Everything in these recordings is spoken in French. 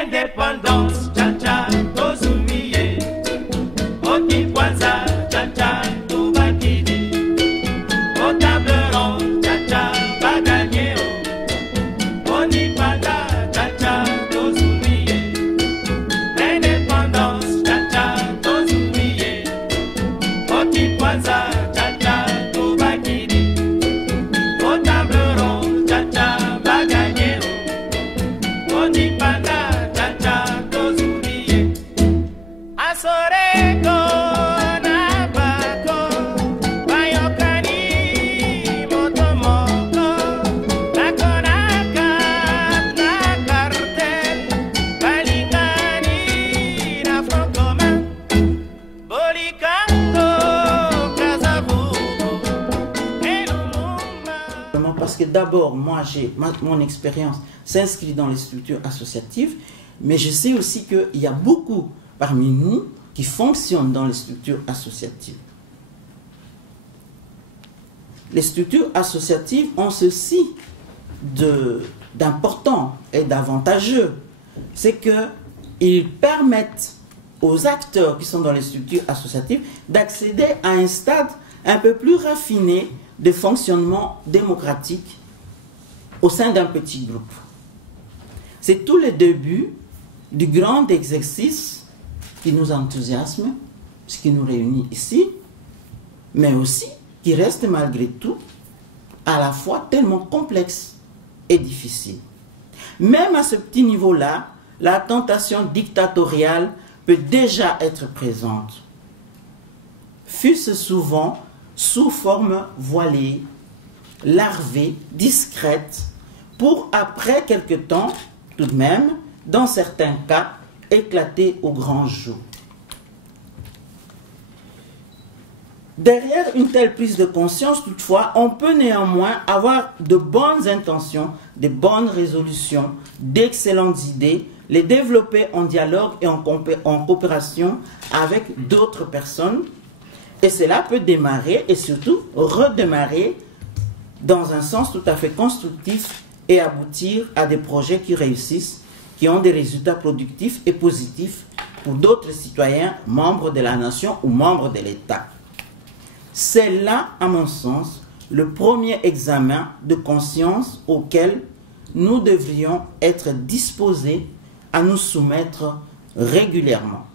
Indépendance, cha-cha, tozumiye. Oti kwanza, cha-cha, tubakidi. Au table ronde, cha-cha, baganye. Oni panda, cha-cha, tozumiye. Indépendance, cha-cha, tozumiye. Oti kwanza, cha-cha, tubakidi. Au table ronde, cha-cha, baganye. Oni panda. Parce que d'abord, moi, mon expérience s'inscrit dans les structures associatives, mais je sais aussi qu'il y a beaucoup parmi nous qui fonctionnent dans les structures associatives. Les structures associatives ont ceci d'important et d'avantageux, c'est qu'ils permettent aux acteurs qui sont dans les structures associatives d'accéder à un stade un peu plus raffiné de fonctionnement démocratique au sein d'un petit groupe. C'est tout le début du grand exercice qui nous enthousiasme, ce qui nous réunit ici, mais aussi qui reste malgré tout à la fois tellement complexe et difficile. Même à ce petit niveau-là, la tentation dictatoriale peut déjà être présente, fût-ce souvent sous forme voilée, larvée, discrète, pour après quelque temps, tout de même, dans certains cas, éclater au grand jour. Derrière une telle prise de conscience, toutefois, on peut néanmoins avoir de bonnes intentions, de bonnes résolutions, d'excellentes idées, les développer en dialogue et en coopération avec d'autres personnes. Et cela peut démarrer et surtout redémarrer dans un sens tout à fait constructif et aboutir à des projets qui réussissent, qui ont des résultats productifs et positifs pour d'autres citoyens, membres de la nation ou membres de l'État. C'est là, à mon sens, le premier examen de conscience auquel nous devrions être disposés à nous soumettre régulièrement.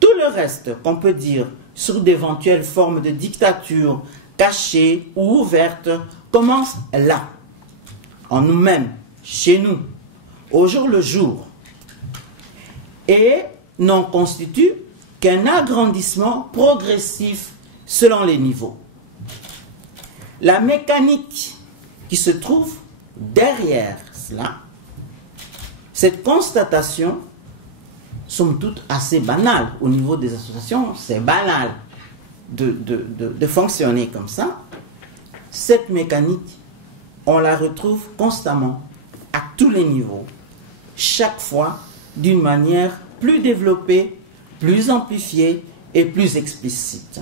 Tout le reste qu'on peut dire sur d'éventuelles formes de dictature cachées ou ouvertes commence là, en nous-mêmes, chez nous, au jour le jour, et n'en constitue qu'un agrandissement progressif selon les niveaux. La mécanique qui se trouve derrière cela, cette constatation, somme toute assez banale au niveau des associations, c'est banal de fonctionner comme ça. Cette mécanique, on la retrouve constamment, à tous les niveaux, chaque fois d'une manière plus développée, plus amplifiée et plus explicite.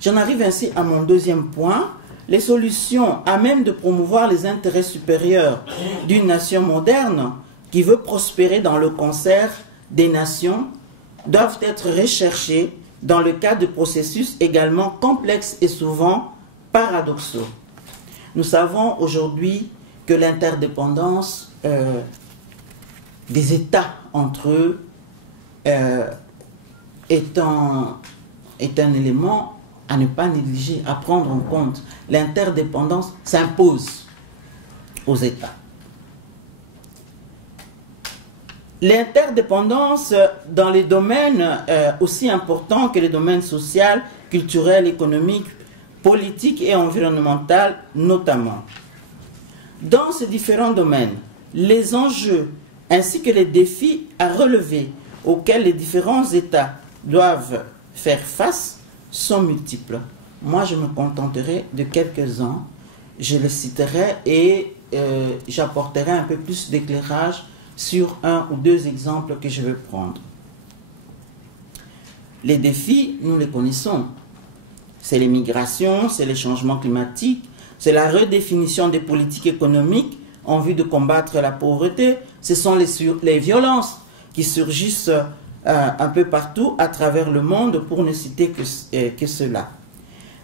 J'en arrive ainsi à mon deuxième point. Les solutions à même de promouvoir les intérêts supérieurs d'une nation moderne qui veut prospérer dans le concert des nations doivent être recherchées dans le cadre de processus également complexes et souvent paradoxaux. Nous savons aujourd'hui que l'interdépendance des États entre eux est un élément à ne pas négliger, à prendre en compte. L'interdépendance s'impose aux États. L'interdépendance dans les domaines aussi importants que les domaines social, culturel, économique, politique et environnemental notamment. Dans ces différents domaines, les enjeux ainsi que les défis à relever auxquels les différents États doivent faire face sont multiples. Moi, je me contenterai de quelques-uns. Je les citerai et j'apporterai un peu plus d'éclairage sur un ou deux exemples que je vais prendre. Les défis, nous les connaissons. C'est les migrations, c'est les changements climatiques, c'est la redéfinition des politiques économiques en vue de combattre la pauvreté. Ce sont les violences qui surgissent un peu partout à travers le monde, pour ne citer que cela.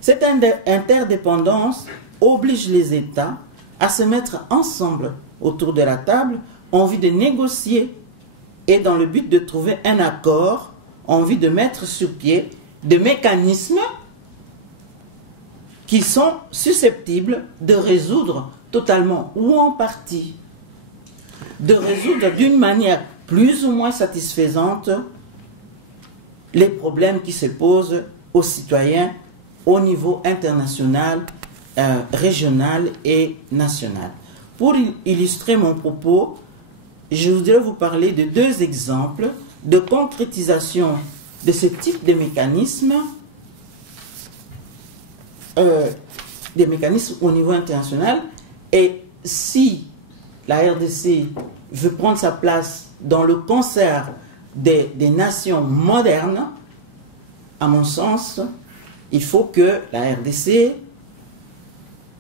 Cette interdépendance oblige les États à se mettre ensemble autour de la table en vue de négocier et dans le but de trouver un accord, en vue de mettre sur pied des mécanismes qui sont susceptibles de résoudre totalement ou en partie, de résoudre d'une manière plus ou moins satisfaisante les problèmes qui se posent aux citoyens au niveau international, régional et national. Pour illustrer mon propos, je voudrais vous parler de deux exemples de concrétisation de ce type de mécanismes, au niveau international. Et si la RDC veut prendre sa place dans le concert des nations modernes, à mon sens, il faut que la RDC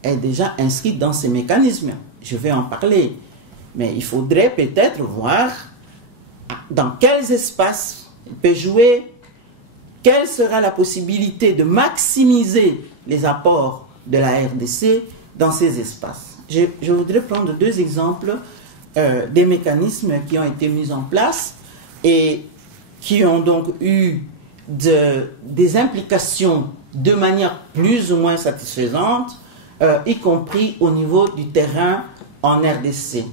est déjà inscrite dans ces mécanismes. Je vais en parler. Mais il faudrait peut-être voir dans quels espaces elle peut jouer, quelle sera la possibilité de maximiser les apports de la RDC dans ces espaces. Je voudrais prendre deux exemples des mécanismes qui ont été mis en place et qui ont donc eu des implications de manière plus ou moins satisfaisante, y compris au niveau du terrain en RDC.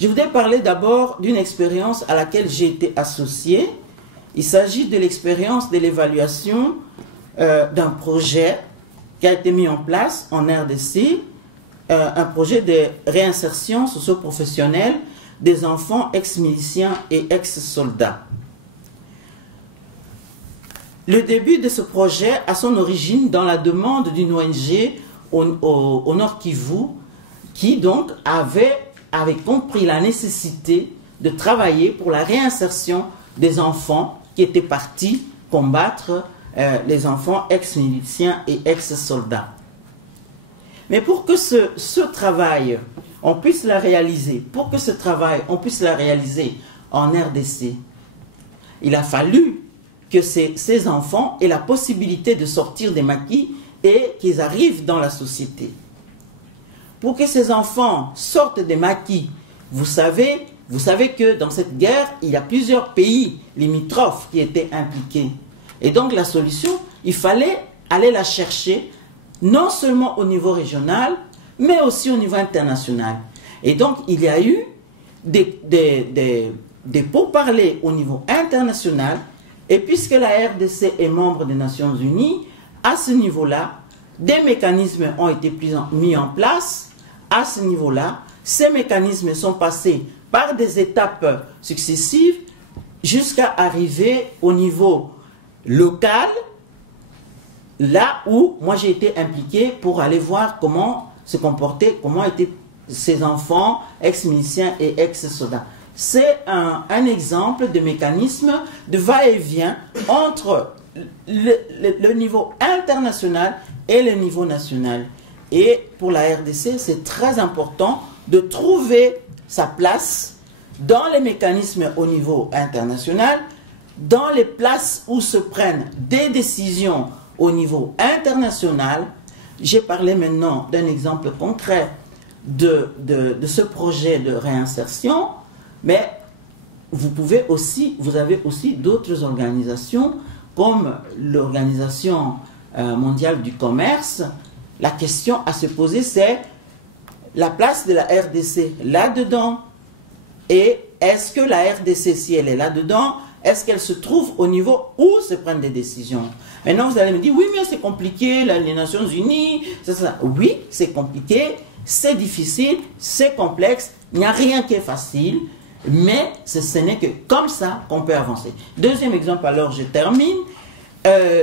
Je voudrais parler d'abord d'une expérience à laquelle j'ai été associé. Il s'agit de l'expérience de l'évaluation d'un projet qui a été mis en place en RDC, un projet de réinsertion socio-professionnelle des enfants ex-miliciens et ex-soldats. Le début de ce projet a son origine dans la demande d'une ONG au Nord Kivu qui donc avait compris la nécessité de travailler pour la réinsertion des enfants qui étaient partis combattre les enfants ex-miliciens et ex-soldats. Mais pour que ce travail, on puisse la réaliser, en RDC, il a fallu que ces enfants aient la possibilité de sortir des maquis et qu'ils arrivent dans la société. Pour que ces enfants sortent des maquis, vous savez que dans cette guerre, il y a plusieurs pays limitrophes qui étaient impliqués. Et donc la solution, il fallait aller la chercher, non seulement au niveau régional, mais aussi au niveau international. Et donc il y a eu des pourparlers au niveau international, et puisque la RDC est membre des Nations Unies, à ce niveau-là, des mécanismes ont été mis en place. À ce niveau-là, ces mécanismes sont passés par des étapes successives jusqu'à arriver au niveau local, là où moi j'ai été impliqué pour aller voir comment se comportaient, comment étaient ces enfants ex-miliciens et ex-soldats. C'est un exemple de mécanisme de va-et-vient entre le niveau international et le niveau national. Et pour la RDC, c'est très important de trouver sa place dans les mécanismes au niveau international, dans les places où se prennent des décisions au niveau international. J'ai parlé maintenant d'un exemple concret de ce projet de réinsertion, mais vous avez aussi d'autres organisations comme l'Organisation mondiale du commerce. La question à se poser, c'est la place de la RDC là-dedans. Et est-ce que la RDC, si elle est là-dedans, est-ce qu'elle se trouve au niveau où se prennent des décisions? Maintenant, vous allez me dire, oui, mais c'est compliqué, les Nations Unies, ça. Oui, c'est compliqué, c'est difficile, c'est complexe, il n'y a rien qui est facile, mais ce n'est que comme ça qu'on peut avancer. Deuxième exemple, alors je termine.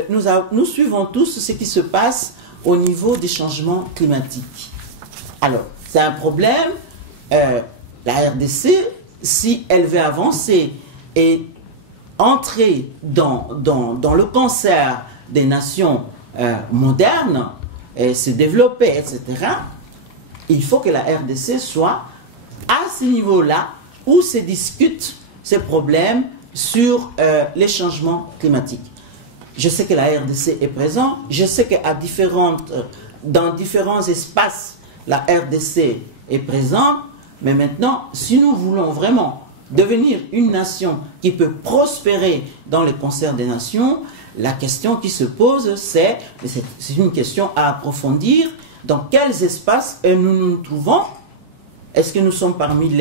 Nous suivons tous ce qui se passe au niveau des changements climatiques. Alors, c'est un problème. La RDC, si elle veut avancer et entrer dans le concert des nations modernes, et se développer, etc., il faut que la RDC soit à ce niveau-là où se discutent ces problèmes sur les changements climatiques. Je sais que la RDC est présente, je sais qu'à dans différents espaces, la RDC est présente, mais maintenant, si nous voulons vraiment devenir une nation qui peut prospérer dans le concert des nations, la question qui se pose, c'est une question à approfondir, dans quels espaces nous nous trouvons. Est-ce que nous sommes parmi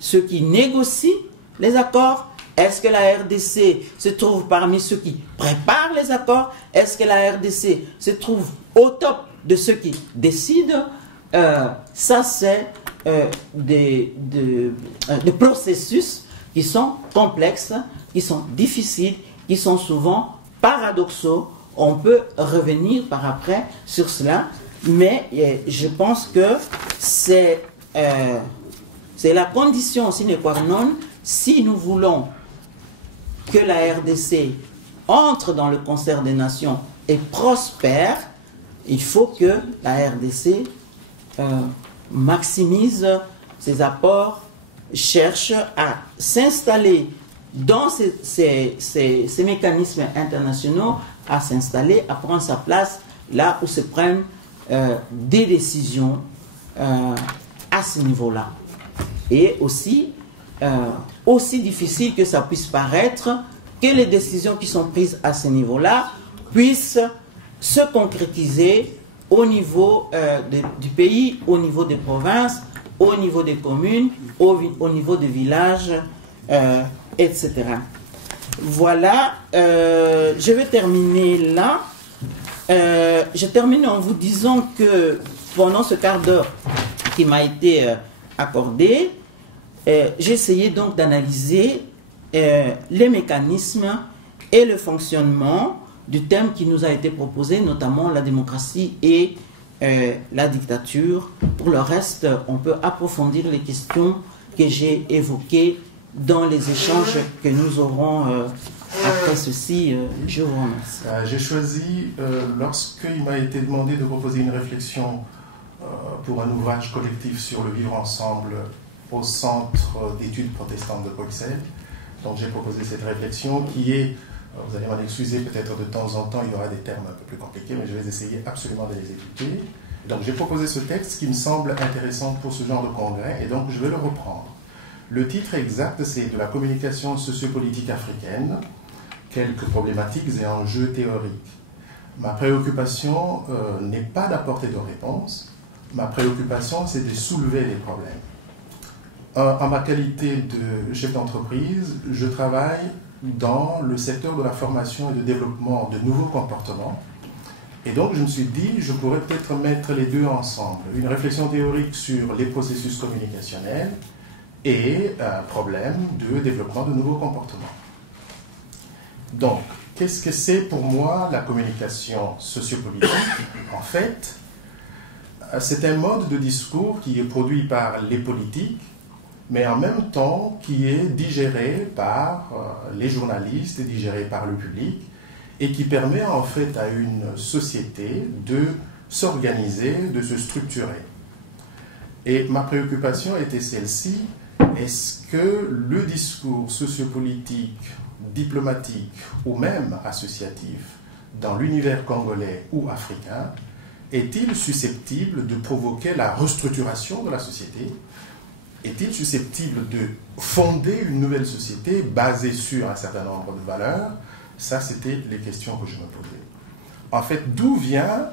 ceux qui négocient les accords? Est-ce que la RDC se trouve parmi ceux qui préparent les accords? Est-ce que la RDC se trouve au top de ceux qui décident? Ça, c'est des processus qui sont complexes, qui sont difficiles, qui sont souvent paradoxaux. On peut revenir par après sur cela, mais je pense que c'est la condition sine qua non si nous voulons que la RDC entre dans le concert des nations et prospère. Il faut que la RDC maximise ses apports, cherche à s'installer dans ces mécanismes internationaux, à s'installer, à prendre sa place là où se prennent des décisions à ce niveau-là. Et aussi difficile que ça puisse paraître, que les décisions qui sont prises à ce niveau-là puissent se concrétiser au niveau du pays, au niveau des provinces, au niveau des communes, au niveau des villages, etc. Voilà, je vais terminer là. Je termine en vous disant que pendant ce quart d'heure qui m'a été accordé, j'ai essayé donc d'analyser les mécanismes et le fonctionnement du thème qui nous a été proposé, notamment la démocratie et la dictature. Pour le reste, on peut approfondir les questions que j'ai évoquées dans les échanges que nous aurons après ceci. Je vous remercie. J'ai choisi, lorsqu'il m'a été demandé de proposer une réflexion pour un ouvrage collectif sur le vivre ensemble au Centre d'études protestantes de Bruxelles. Donc j'ai proposé cette réflexion qui est, vous allez m'en excuser, peut-être de temps en temps il y aura des termes un peu plus compliqués, mais je vais essayer absolument de les écouter. Donc j'ai proposé ce texte qui me semble intéressant pour ce genre de congrès, et donc je vais le reprendre. Le titre exact, c'est « De la communication sociopolitique africaine, quelques problématiques et enjeux théoriques ». Ma préoccupation n'est pas d'apporter de réponses, ma préoccupation c'est de soulever les problèmes. En ma qualité de chef d'entreprise, je travaille dans le secteur de la formation et de développement de nouveaux comportements. Et donc, je me suis dit, je pourrais peut-être mettre les deux ensemble. Une réflexion théorique sur les processus communicationnels et un problème de développement de nouveaux comportements. Donc, qu'est-ce que c'est pour moi la communication sociopolitique? En fait, c'est un mode de discours qui est produit par les politiques, mais en même temps qui est digéré par les journalistes, digéré par le public, et qui permet en fait à une société de s'organiser, de se structurer. Et ma préoccupation était celle-ci, est-ce que le discours sociopolitique, diplomatique ou même associatif dans l'univers congolais ou africain est-il susceptible de provoquer la restructuration de la société? Est-il susceptible de fonder une nouvelle société basée sur un certain nombre de valeurs? Ça, c'était les questions que je me posais. En fait, d'où vient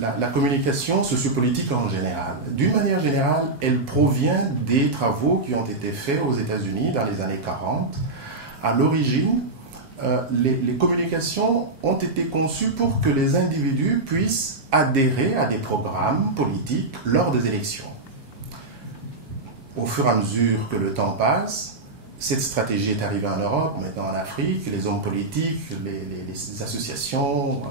la communication sociopolitique en général? D'une manière générale, elle provient des travaux qui ont été faits aux États-Unis dans les années 40. À l'origine, les communications ont été conçues pour que les individus puissent adhérer à des programmes politiques lors des élections. Au fur et à mesure que le temps passe, cette stratégie est arrivée en Europe, maintenant en Afrique, les hommes politiques, les associations,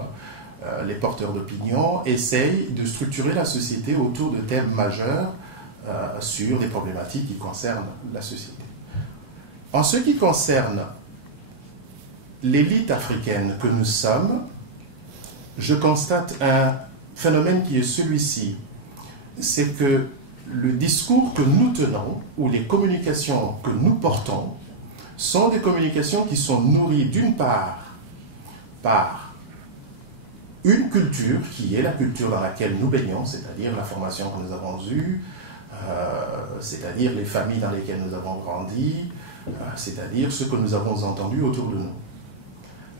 les porteurs d'opinion essayent de structurer la société autour de thèmes majeurs sur des problématiques qui concernent la société. En ce qui concerne l'élite africaine que nous sommes, je constate un phénomène qui est celui-ci. c'est que le discours que nous tenons, ou les communications que nous portons, sont des communications qui sont nourries d'une part par une culture qui est la culture dans laquelle nous baignons, c'est-à-dire la formation que nous avons eue, c'est-à-dire les familles dans lesquelles nous avons grandi, c'est-à-dire ce que nous avons entendu autour de nous.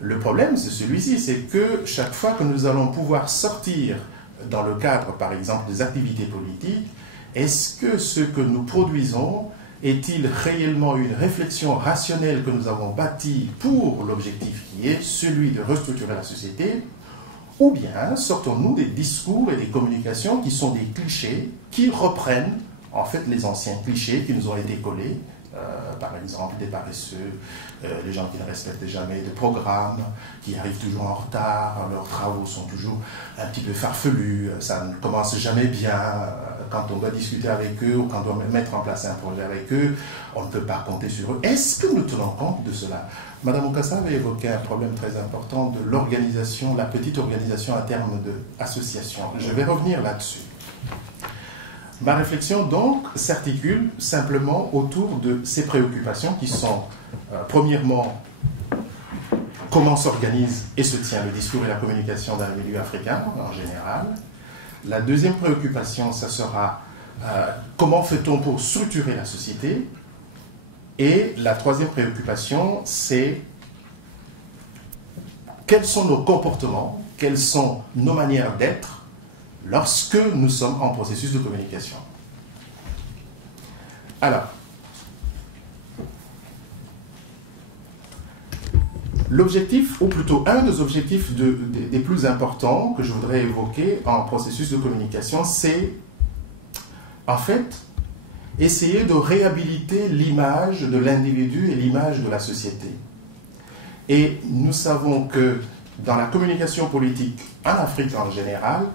Le problème, c'est celui-ci, c'est que chaque fois que nous allons pouvoir sortir dans le cadre, par exemple, des activités politiques, est-ce que ce que nous produisons est-il réellement une réflexion rationnelle que nous avons bâtie pour l'objectif qui est celui de restructurer la société, ou bien sortons-nous des discours et des communications qui sont des clichés, qui reprennent en fait les anciens clichés qui nous ont été collés, par exemple des paresseux, les gens qui ne respectent jamais de programme, qui arrivent toujours en retard, leurs travaux sont toujours un petit peu farfelus, ça ne commence jamais bien, quand on doit discuter avec eux ou quand on doit mettre en place un projet avec eux, on ne peut pas compter sur eux. Est-ce que nous tenons compte de cela? Madame Okassa avait évoqué un problème très important de l'organisation, la petite organisation en termes d'association. Je vais revenir là-dessus. Ma réflexion, donc, s'articule simplement autour de ces préoccupations qui sont, premièrement, comment s'organise et se tient le discours et la communication dans le milieu africain, en général. La deuxième préoccupation, ça sera comment fait-on pour structurer la société. Et la troisième préoccupation, c'est quels sont nos comportements, quelles sont nos manières d'être, lorsque nous sommes en processus de communication. Alors, l'objectif, ou plutôt un des objectifs des plus importants que je voudrais évoquer en processus de communication, c'est en fait essayer de réhabiliter l'image de l'individu et l'image de la société. Et nous savons que dans la communication politique en Afrique en général,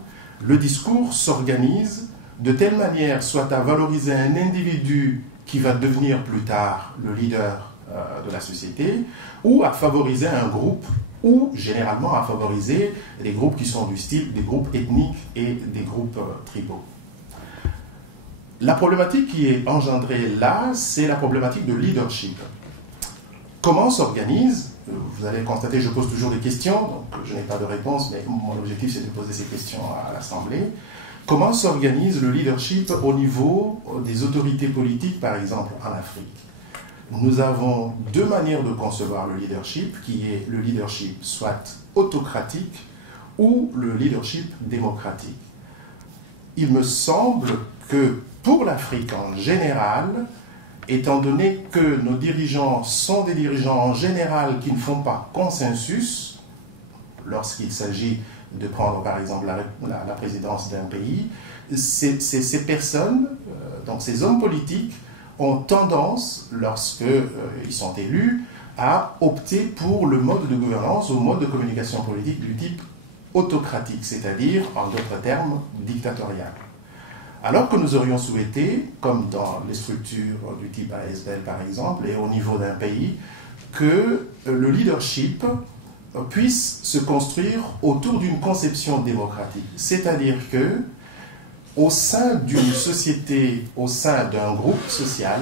le discours s'organise de telle manière soit à valoriser un individu qui va devenir plus tard le leader de la société, ou à favoriser un groupe, ou généralement à favoriser les groupes qui sont du style des groupes ethniques et des groupes tribaux. La problématique qui est engendrée là, c'est la problématique de leadership. Comment s'organise? Vous allez constater, je pose toujours des questions, donc je n'ai pas de réponse, mais mon objectif c'est de poser ces questions à l'Assemblée. Comment s'organise le leadership au niveau des autorités politiques, par exemple, en Afrique? Nous avons deux manières de concevoir le leadership, qui est le leadership soit autocratique ou le leadership démocratique. Il me semble que pour l'Afrique en général, étant donné que nos dirigeants sont des dirigeants en général qui ne font pas consensus, lorsqu'il s'agit de prendre par exemple la présidence d'un pays, ces personnes, donc ces hommes politiques, ont tendance, lorsqu'ils sont élus, à opter pour le mode de gouvernance ou le mode de communication politique du type autocratique, c'est-à-dire, en d'autres termes, dictatorial. Alors que nous aurions souhaité, comme dans les structures du type ASBL par exemple, et au niveau d'un pays, que le leadership puisse se construire autour d'une conception démocratique. C'est-à-dire que, au sein d'une société, au sein d'un groupe social,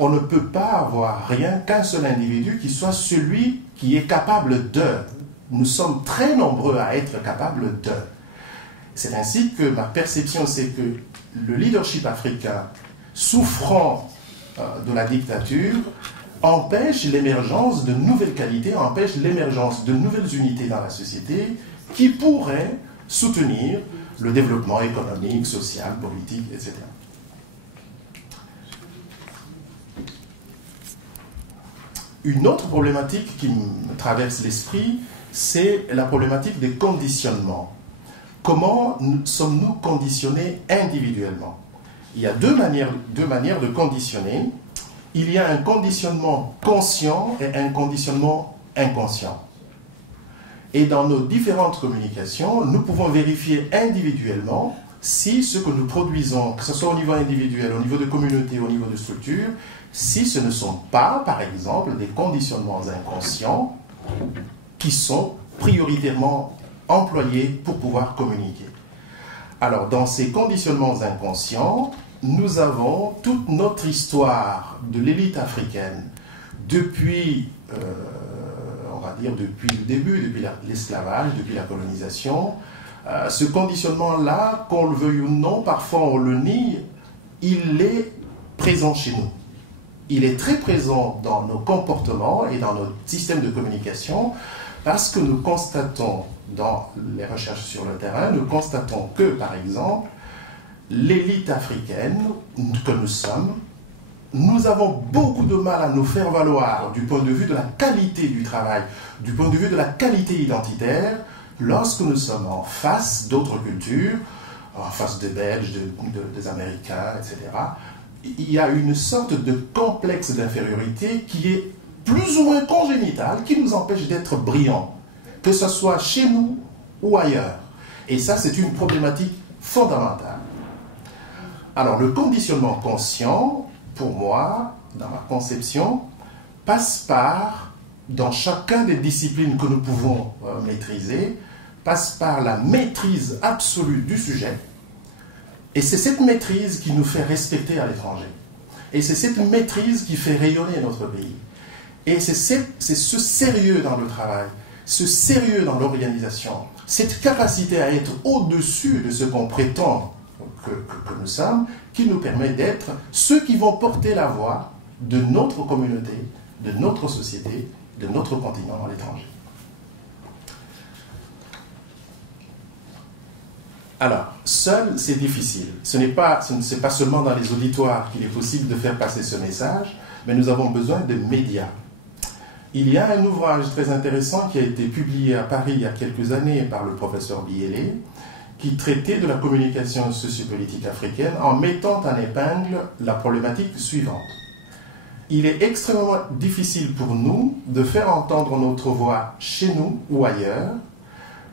on ne peut pas avoir rien qu'un seul individu qui soit celui qui est capable de. Nous sommes très nombreux à être capables de. C'est ainsi que ma perception, c'est que le leadership africain, souffrant de la dictature, empêche l'émergence de nouvelles qualités, empêche l'émergence de nouvelles unités dans la société qui pourraient soutenir le développement économique, social, politique, etc. Une autre problématique qui me traverse l'esprit, c'est la problématique des conditionnements. Comment sommes-nous conditionnés individuellement? Il y a deux manières de conditionner. Il y a un conditionnement conscient et un conditionnement inconscient. Et dans nos différentes communications, nous pouvons vérifier individuellement si ce que nous produisons, que ce soit au niveau individuel, au niveau de communauté, au niveau de structure, si ce ne sont pas, par exemple, des conditionnements inconscients qui sont prioritairement employés pour pouvoir communiquer. Alors, dans ces conditionnements inconscients, nous avons toute notre histoire de l'élite africaine depuis, on va dire, depuis le début, depuis l'esclavage, depuis la colonisation. Ce conditionnement-là, qu'on le veuille ou non, parfois on le nie, il est présent chez nous. Il est très présent dans nos comportements et dans notre système de communication parce que nous constatons, dans les recherches sur le terrain, nous constatons que, par exemple, l'élite africaine que nous sommes, nous avons beaucoup de mal à nous faire valoir du point de vue de la qualité du travail, du point de vue de la qualité identitaire, lorsque nous sommes en face d'autres cultures, en face des Belges, des Américains, etc. Il y a une sorte de complexe d'infériorité qui est plus ou moins congénital, qui nous empêche d'être brillants, que ce soit chez nous ou ailleurs. Et ça, c'est une problématique fondamentale. Alors, le conditionnement conscient, pour moi, dans ma conception, passe par, dans chacun des disciplines que nous pouvons maîtriser, passe par la maîtrise absolue du sujet. Et c'est cette maîtrise qui nous fait respecter à l'étranger. Et c'est cette maîtrise qui fait rayonner notre pays. Et c'est ce sérieux dans le travail, ce sérieux dans l'organisation, cette capacité à être au-dessus de ce qu'on prétend que nous sommes, qui nous permet d'être ceux qui vont porter la voix de notre communauté, de notre société, de notre continent à l'étranger. Alors, seul, c'est difficile. Ce n'est pas seulement dans les auditoires qu'il est possible de faire passer ce message, mais nous avons besoin de médias. Il y a un ouvrage très intéressant qui a été publié à Paris il y a quelques années par le professeur Biélé, qui traitait de la communication sociopolitique africaine en mettant en épingle la problématique suivante. Il est extrêmement difficile pour nous de faire entendre notre voix chez nous ou ailleurs,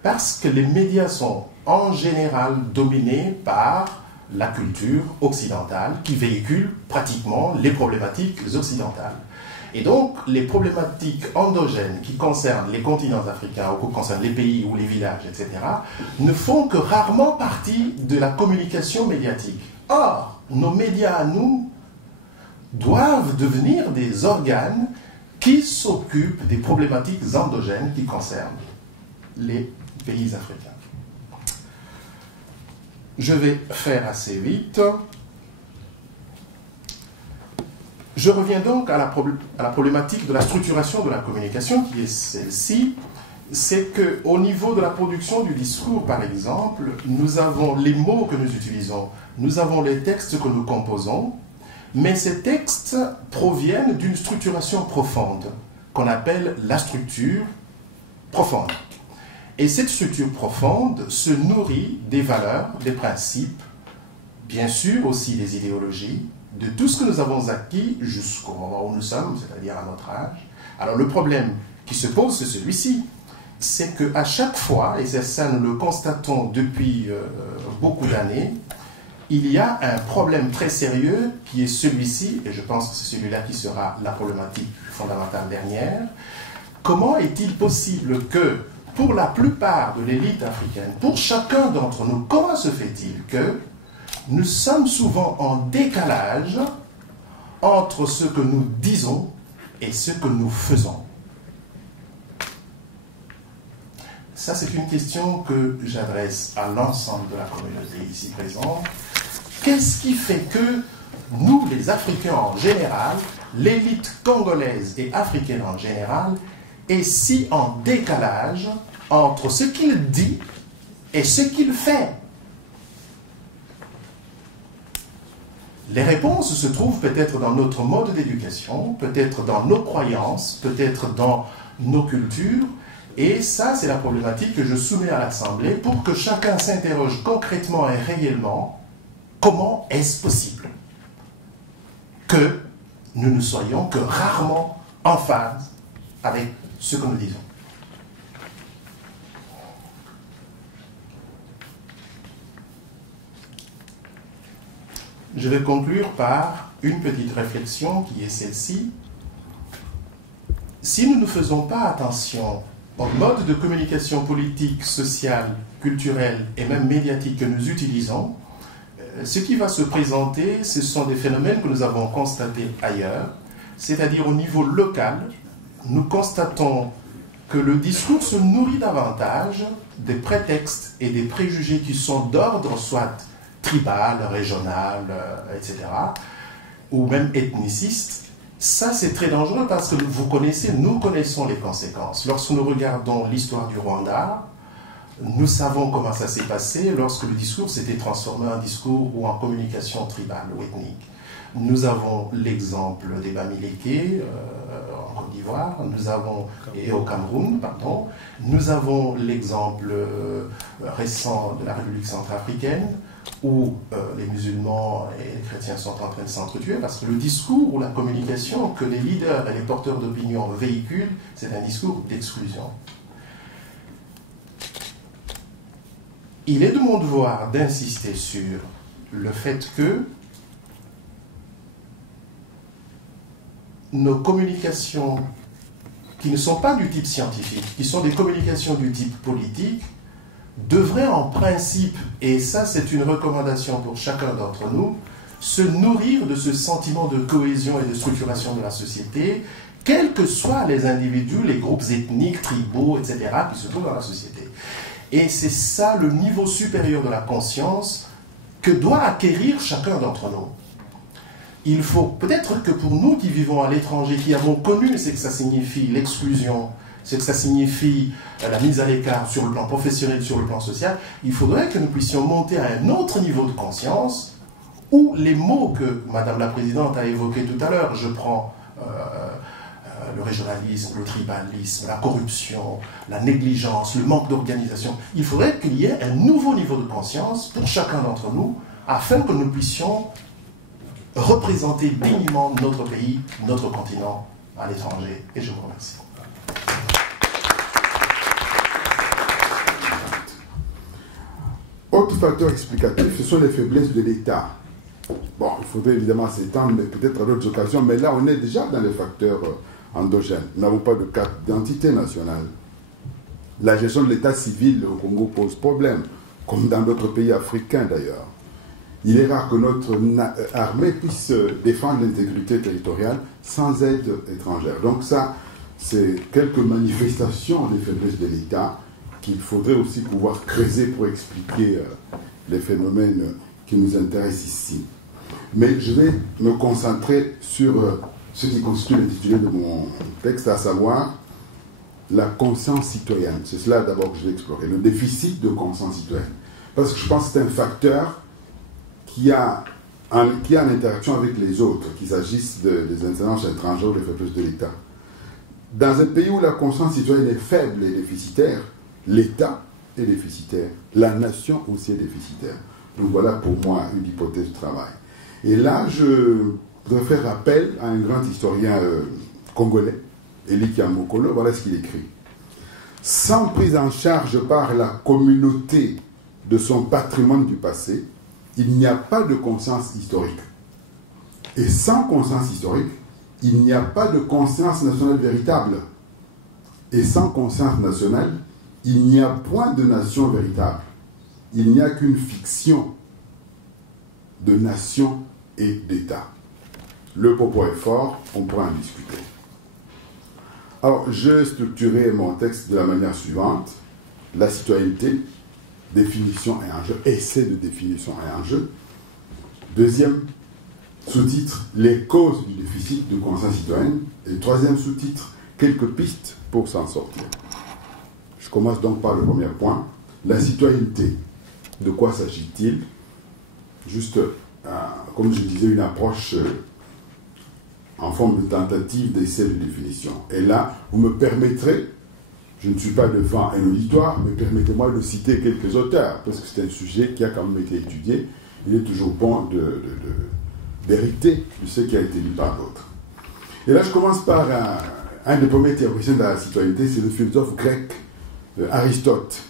parce que les médias sont en général dominés par la culture occidentale qui véhicule pratiquement les problématiques occidentales. Et donc, les problématiques endogènes qui concernent les continents africains ou qui concernent les pays ou les villages, etc., ne font que rarement partie de la communication médiatique. Or, nos médias à nous doivent devenir des organes qui s'occupent des problématiques endogènes qui concernent les pays africains. Je vais faire assez vite. Je reviens donc à la problématique de la structuration de la communication, qui est celle-ci. C'est qu'au niveau de la production du discours, par exemple, nous avons les mots que nous utilisons, nous avons les textes que nous composons, mais ces textes proviennent d'une structuration profonde, qu'on appelle la structure profonde. Et cette structure profonde se nourrit des valeurs, des principes, bien sûr aussi des idéologies, de tout ce que nous avons acquis jusqu'au moment où nous sommes, c'est-à-dire à notre âge. Alors le problème qui se pose, c'est celui-ci. C'est qu'à chaque fois, et ça nous le constatons depuis beaucoup d'années, il y a un problème très sérieux qui est celui-ci, et je pense que c'est celui-là qui sera la problématique fondamentale dernière. Comment est-il possible que, pour la plupart de l'élite africaine, pour chacun d'entre nous, comment se fait-il que nous sommes souvent en décalage entre ce que nous disons et ce que nous faisons? Ça, c'est une question que j'adresse à l'ensemble de la communauté ici présente. Qu'est-ce qui fait que nous, les Africains en général, l'élite congolaise et africaine en général, est si en décalage entre ce qu'il dit et ce qu'il fait? Les réponses se trouvent peut-être dans notre mode d'éducation, peut-être dans nos croyances, peut-être dans nos cultures. Et ça, c'est la problématique que je soumets à l'Assemblée pour que chacun s'interroge concrètement et réellement comment est-ce possible que nous ne soyons que rarement en phase avec ce que nous disons. Je vais conclure par une petite réflexion qui est celle-ci. Si nous ne faisons pas attention au mode de communication politique, sociale, culturelle et même médiatique que nous utilisons, ce qui va se présenter, ce sont des phénomènes que nous avons constatés ailleurs, c'est-à-dire au niveau local. Nous constatons que le discours se nourrit davantage des prétextes et des préjugés qui sont d'ordre soit tribal, régional, etc., ou même ethniciste. Ça, c'est très dangereux parce que nous connaissons les conséquences. Lorsque nous regardons l'histoire du Rwanda, nous savons comment ça s'est passé lorsque le discours s'était transformé en discours ou en communication tribale ou ethnique. Nous avons l'exemple des Bamileke en Côte d'Ivoire, et au Cameroun, pardon. Nous avons l'exemple récent de la République centrafricaine, où les musulmans et les chrétiens sont en train de s'entretuer, parce que le discours ou la communication que les leaders et les porteurs d'opinion véhiculent, c'est un discours d'exclusion. Il est de mon devoir d'insister sur le fait que nos communications qui ne sont pas du type scientifique, qui sont des communications du type politique, devraient en principe, et ça c'est une recommandation pour chacun d'entre nous, se nourrir de ce sentiment de cohésion et de structuration de la société, quels que soient les individus, les groupes ethniques, tribaux, etc., qui se trouvent dans la société. Et c'est ça le niveau supérieur de la conscience que doit acquérir chacun d'entre nous. Il faut peut-être que pour nous qui vivons à l'étranger, qui avons connu ce que ça signifie l'exclusion, ce que ça signifie la mise à l'écart sur le plan professionnel, sur le plan social, il faudrait que nous puissions monter à un autre niveau de conscience où les mots que Madame la Présidente a évoqués tout à l'heure, je prends le régionalisme, le tribalisme, la corruption, la négligence, le manque d'organisation, il faudrait qu'il y ait un nouveau niveau de conscience pour chacun d'entre nous afin que nous puissions représenter dignement notre pays, notre continent à l'étranger. Et je vous remercie. Autre facteur explicatif, ce sont les faiblesses de l'État. Bon, il faudrait évidemment s'étendre peut-être à d'autres occasions, mais là on est déjà dans les facteurs endogènes. Nous n'avons pas de carte d'identité nationale. La gestion de l'État civil au Congo pose problème, comme dans d'autres pays africains d'ailleurs. Il est rare que notre armée puisse défendre l'intégrité territoriale sans aide étrangère. Donc ça, c'est quelques manifestations des faiblesses de l'État qu'il faudrait aussi pouvoir creuser pour expliquer les phénomènes qui nous intéressent ici. Mais je vais me concentrer sur ce qui constitue l'intitulé de mon texte, à savoir la conscience citoyenne. C'est cela d'abord que je vais explorer, le déficit de conscience citoyenne. Parce que je pense que c'est un facteur qui a en interaction avec les autres, qu'il s'agisse des interventions étrangères ou des faiblesses de l'État. Dans un pays où la conscience citoyenne est faible et déficitaire, l'État est déficitaire, la nation aussi est déficitaire. Donc voilà pour moi une hypothèse de travail. Et là, je voudrais faire appel à un grand historien congolais, Elie Kiamokolo. Voilà ce qu'il écrit. Sans prise en charge par la communauté de son patrimoine du passé, il n'y a pas de conscience historique. Et sans conscience historique, il n'y a pas de conscience nationale véritable. Et sans conscience nationale, il n'y a point de nation véritable. Il n'y a qu'une fiction de nation et d'État. Le propos est fort, on pourra en discuter. Alors, je structurerai mon texte de la manière suivante. La citoyenneté, définition et enjeu, essai de définition et enjeu. Deuxième sous-titre, les causes du déficit de conscience citoyenne. Et troisième sous-titre, quelques pistes pour s'en sortir. Je commence donc par le premier point, la citoyenneté. De quoi s'agit-il? Juste, comme je disais, une approche en forme de tentative d'essai de définition. Et là, vous me permettrez, je ne suis pas devant un auditoire, mais permettez-moi de citer quelques auteurs, parce que c'est un sujet qui a quand même été étudié. Il est toujours bon d'hériter de ce qui a été lu par d'autres. Et là, je commence par un des premiers théoriciens de la citoyenneté, c'est le philosophe grec Aristote,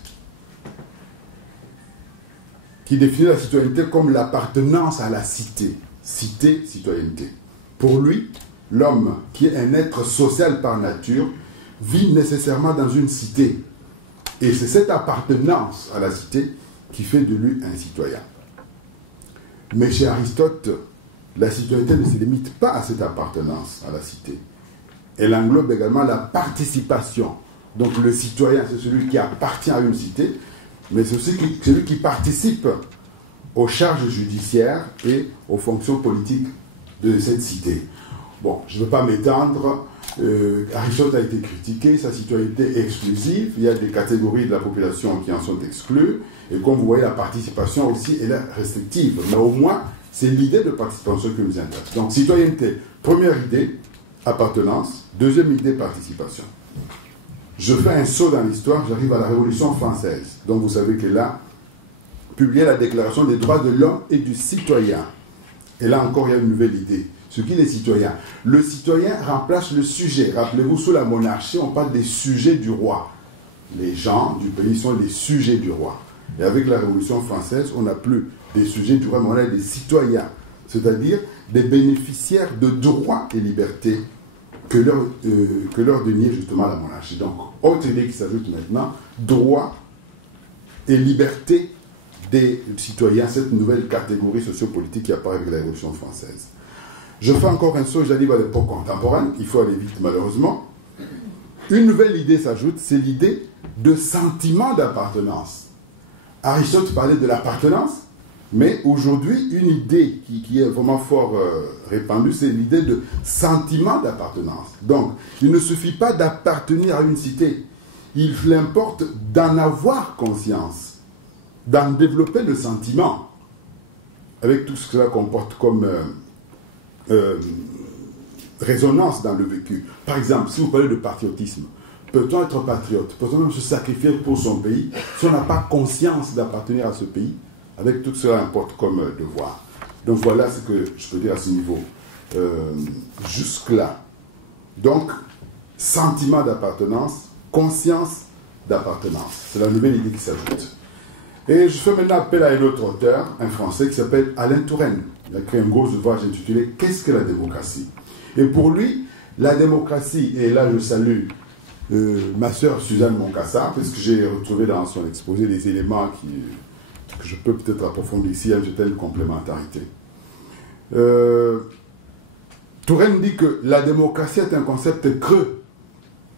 qui définit la citoyenneté comme l'appartenance à la cité. Cité, citoyenneté. Pour lui, l'homme, qui est un être social par nature, vit nécessairement dans une cité. Et c'est cette appartenance à la cité qui fait de lui un citoyen. Mais chez Aristote, la citoyenneté ne se limite pas à cette appartenance à la cité. Elle englobe également la participation. Donc le citoyen, c'est celui qui appartient à une cité, mais c'est aussi celui qui participe aux charges judiciaires et aux fonctions politiques de cette cité. Bon, je ne veux pas m'étendre. Aristote a été critiqué, sa citoyenneté est exclusive. Il y a des catégories de la population qui en sont exclues. Et comme vous voyez, la participation aussi, elle est restrictive. Mais au moins, c'est l'idée de participation qui nous intéresse. Donc, citoyenneté, première idée, appartenance. Deuxième idée, participation. Je fais un saut dans l'histoire, j'arrive à la Révolution française. Donc, vous savez que là, publié la Déclaration des droits de l'homme et du citoyen. Et là encore, il y a une nouvelle idée. Ce qui est citoyen. Le citoyen remplace le sujet. Rappelez-vous, sous la monarchie, on parle des sujets du roi. Les gens du pays sont les sujets du roi. Et avec la Révolution française, on n'a plus des sujets du roi, mais on a des citoyens. C'est-à-dire des bénéficiaires de droits et libertés que leur déniait justement la monarchie. Donc, autre idée qui s'ajoute maintenant, droits et libertés des citoyens, cette nouvelle catégorie sociopolitique qui apparaît avec la Révolution française. Je fais encore un saut, j'arrive à l'époque contemporaine, il faut aller vite malheureusement. Une nouvelle idée s'ajoute, c'est l'idée de sentiment d'appartenance. Aristote parlait de l'appartenance, mais aujourd'hui, une idée qui est vraiment fort répandue, c'est l'idée de sentiment d'appartenance. Donc, il ne suffit pas d'appartenir à une cité, il importe d'en avoir conscience, d'en développer le sentiment, avec tout ce que cela comporte comme résonance dans le vécu. Par exemple, si vous parlez de patriotisme, peut-on être patriote? Peut-on même se sacrifier pour son pays si on n'a pas conscience d'appartenir à ce pays, avec tout ce que cela importe comme devoir? Donc voilà ce que je peux dire à ce niveau. Jusque-là. Donc, sentiment d'appartenance, conscience d'appartenance. C'est la nouvelle idée qui s'ajoute. Et je fais maintenant appel à un autre auteur, un Français qui s'appelle Alain Touraine. Il a créé un gros ouvrage intitulé « Qu'est-ce que la démocratie ?» Et pour lui, la démocratie, et là je salue ma sœur Suzanne Moncassa, parce que j'ai retrouvé dans son exposé des éléments que je peux peut-être approfondir ici, à une certaine complémentarité. Touraine dit que la démocratie est un concept creux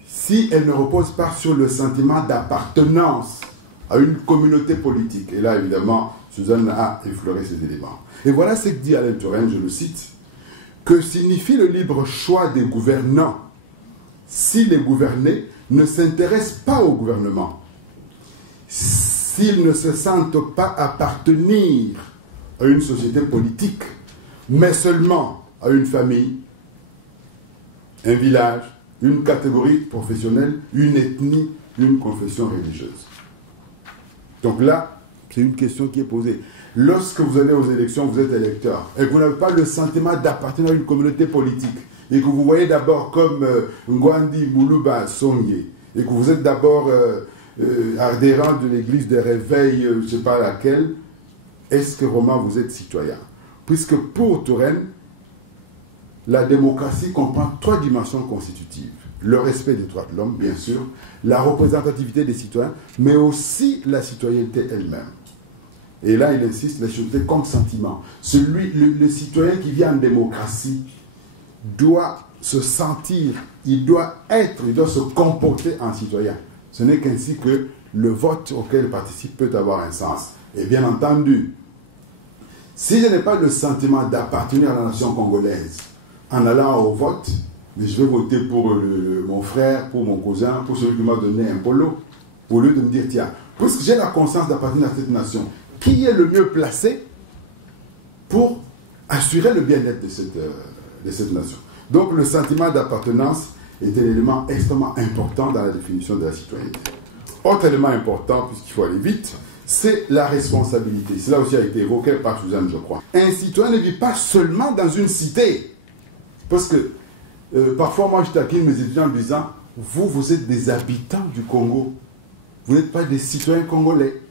si elle ne repose pas sur le sentiment d'appartenance à une communauté politique. Et là, évidemment, Suzanne a effleuré ces éléments. Et voilà ce que dit Alain Touraine, je le cite, que signifie le libre choix des gouvernants si les gouvernés ne s'intéressent pas au gouvernement, s'ils ne se sentent pas appartenir à une société politique, mais seulement à une famille, un village, une catégorie professionnelle, une ethnie, une confession religieuse. Donc là, c'est une question qui est posée. Lorsque vous allez aux élections, vous êtes électeur, et que vous n'avez pas le sentiment d'appartenir à une communauté politique, et que vous voyez d'abord comme Ngwandi Moulouba Songye, et que vous êtes d'abord adhérent de l'église de réveil, je ne sais pas laquelle, est-ce que vraiment vous êtes citoyen? Puisque pour Touraine, la démocratie comprend 3 dimensions constitutives. Le respect des droits de l'homme, bien sûr, la représentativité des citoyens, mais aussi la citoyenneté elle-même. Et là, il insiste, la citoyenneté comme sentiment. Le citoyen qui vit en démocratie doit se sentir, il doit se comporter en citoyen. Ce n'est qu'ainsi que le vote auquel il participe peut avoir un sens. Et bien entendu, si je n'ai pas le sentiment d'appartenir à la nation congolaise en allant au vote, mais je vais voter pour mon frère, pour mon cousin, pour celui qui m'a donné un polo, au lieu de me dire, tiens, puisque j'ai la conscience d'appartenir à cette nation, qui est le mieux placé pour assurer le bien-être de cette nation? Donc le sentiment d'appartenance est un élément extrêmement important dans la définition de la citoyenneté. Autre élément important, puisqu'il faut aller vite, c'est la responsabilité. Cela aussi a été évoqué par Suzanne, je crois. Un citoyen ne vit pas seulement dans une cité. Parce que parfois, moi, je taquine mes étudiants en disant, vous êtes des habitants du Congo. Vous n'êtes pas des citoyens congolais.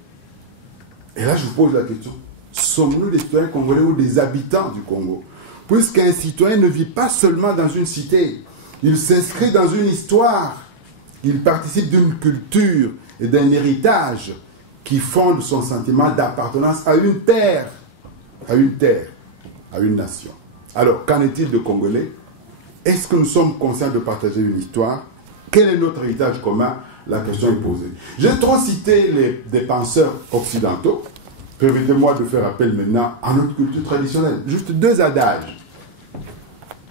Et là, je vous pose la question, sommes-nous des citoyens congolais ou des habitants du Congo? Puisqu'un citoyen ne vit pas seulement dans une cité, il s'inscrit dans une histoire Il participe d'une culture et d'un héritage qui fonde son sentiment d'appartenance à une terre, à une nation. Alors, qu'en est-il de Congolais? Est-ce que nous sommes conscients de partager une histoire? Quel est notre héritage commun? La question est posée. J'ai trop cité des penseurs occidentaux. Permettez-moi de faire appel maintenant à notre culture traditionnelle. Juste 2 adages.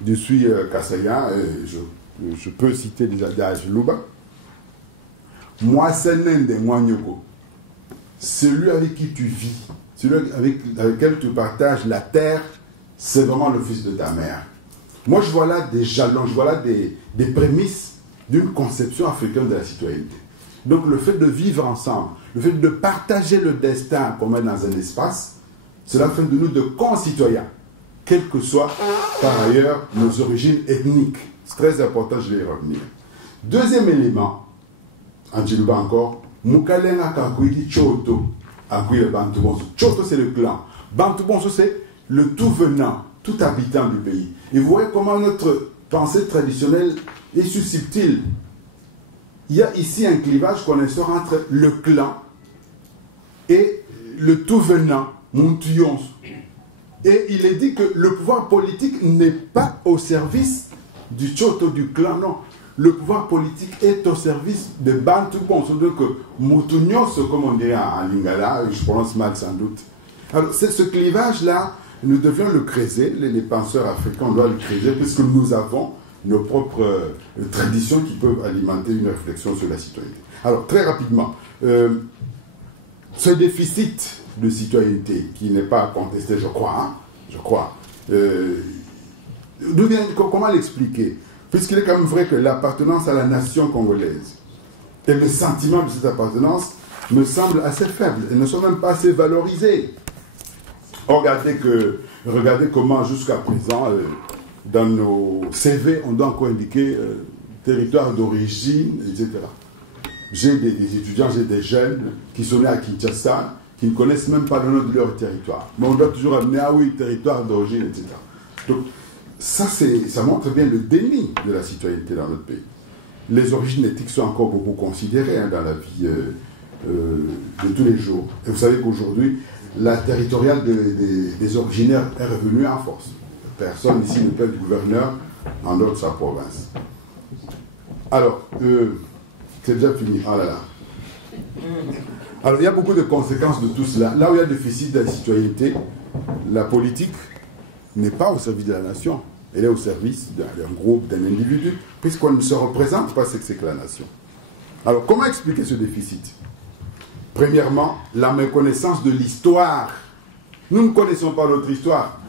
Je suis Kassaïen, je peux citer des adages Luba. Moi, c'est Nende Mwanyoko. Celui avec qui tu vis, celui avec lequel tu partages la terre, c'est vraiment le fils de ta mère. Moi, je vois là des jalons, je vois là des prémices d'une conception africaine de la citoyenneté. Donc, le fait de vivre ensemble, le fait de partager le destin commun dans un espace, cela fait de nous de concitoyens, quelles que soient par ailleurs nos origines ethniques. C'est très important, je vais y revenir. Deuxième élément, en Djilouba encore, Mukalenga Kakuidi Choto, Akuile Bantubonso. Choto, c'est le clan. Bantubonso, c'est le tout venant, tout habitant du pays. Et vous voyez comment notre pensée traditionnelle est subtile. Il y a ici un clivage qu'on instaure entre le clan et le tout venant, Montuyons. Et il est dit que le pouvoir politique n'est pas au service du Choto, du clan, non. Le pouvoir politique est au service de Bantu Bonso, donc Moutunios, comme on dirait en lingala, je prononce mal sans doute. Alors, ce clivage-là, nous devions le creuser, les penseurs africains doivent le creuser, puisque nous avons nos propres traditions qui peuvent alimenter une réflexion sur la citoyenneté. Alors, très rapidement, ce déficit de citoyenneté, qui n'est pas contesté, je crois, comment l'expliquer? Puisqu'il est quand même vrai que l'appartenance à la nation congolaise et le sentiment de cette appartenance me semblent assez faibles et ne sont même pas assez valorisés. Regardez comment jusqu'à présent, dans nos CV, on doit encore indiquer territoire d'origine, etc. J'ai des étudiants, j'ai des jeunes qui sont nés à Kinshasa, qui ne connaissent même pas le nom de leur territoire. Mais on doit toujours amener, ah oui, territoire d'origine, etc. Donc, ça montre bien le déni de la citoyenneté dans notre pays. Les origines ethniques sont encore beaucoup considérées dans la vie de tous les jours. Et vous savez qu'aujourd'hui, la territoriale des originaires est revenue en force. Personne ici ne peut être gouverneur en dehors de sa province. Alors, c'est déjà fini. Ah là là. Alors, il y a beaucoup de conséquences de tout cela. Là où il y a déficit de la citoyenneté, la politique n'est pas au service de la nation. Elle est au service d'un groupe, d'un individu, puisqu'on ne se représente pas ce que c'est que la nation. Alors, comment expliquer ce déficit? Premièrement, la méconnaissance de l'histoire. Nous ne connaissons pas notre histoire.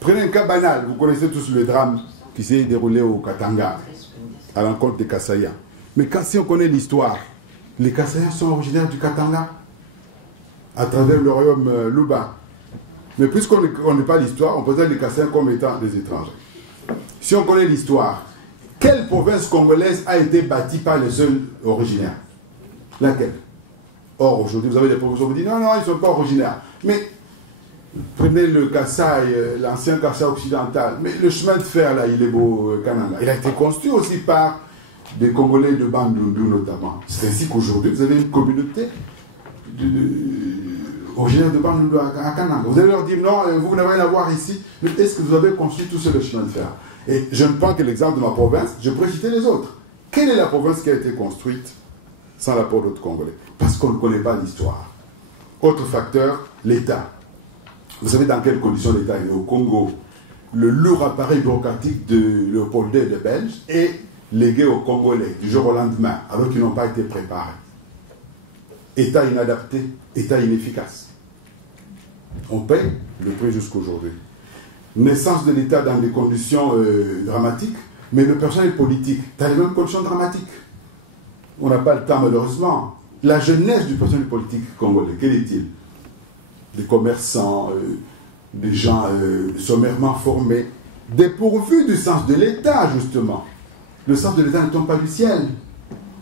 Prenez un cas banal. Vous connaissez tous le drame qui s'est déroulé au Katanga, à l'encontre des Kassaïens. Mais si on connaît l'histoire, les Kassaïens sont originaires du Katanga, à travers le royaume Luba. Mais puisqu'on ne connaît pas l'histoire, on présente les Kassaïens comme étant des étrangers. Si on connaît l'histoire, quelle province congolaise a été bâtie par les seuls originaires? Laquelle? Or, aujourd'hui, vous avez des provinces où vous dites non, ils ne sont pas originaires. Mais prenez le Kasaï, l'ancien Kasaï occidental. Mais le chemin de fer, là, il est beau, Kananga. Il a été construit aussi par des Congolais de Bandundu, notamment. C'est ainsi qu'aujourd'hui, vous avez une communauté originaire de Bandundu à Kananga. Vous allez leur dire non, vous n'avez rien à voir ici. Mais est-ce que vous avez construit tout seul le chemin de fer? Et je ne prends que l'exemple de ma province, je pourrais citer les autres. Quelle est la province qui a été construite sans l'apport d'autres Congolais? Parce qu'on ne connaît pas l'histoire. Autre facteur, l'État. Vous savez dans quelles conditions l'État est au Congo? Le lourd appareil bureaucratique de Léopold II de Belge est légué aux Congolais du jour au lendemain, alors qu'ils n'ont pas été préparés. État inadapté, État inefficace. On paye le prix jusqu'aujourd'hui. Naissance de l'État dans des conditions dramatiques, mais le personnel politique, dans les mêmes conditions dramatiques. On n'a pas le temps, malheureusement. La jeunesse du personnel politique congolais, quel est-il? Des commerçants, des gens sommairement formés, dépourvus du sens de l'État, justement. Le sens de l'État ne tombe pas du ciel.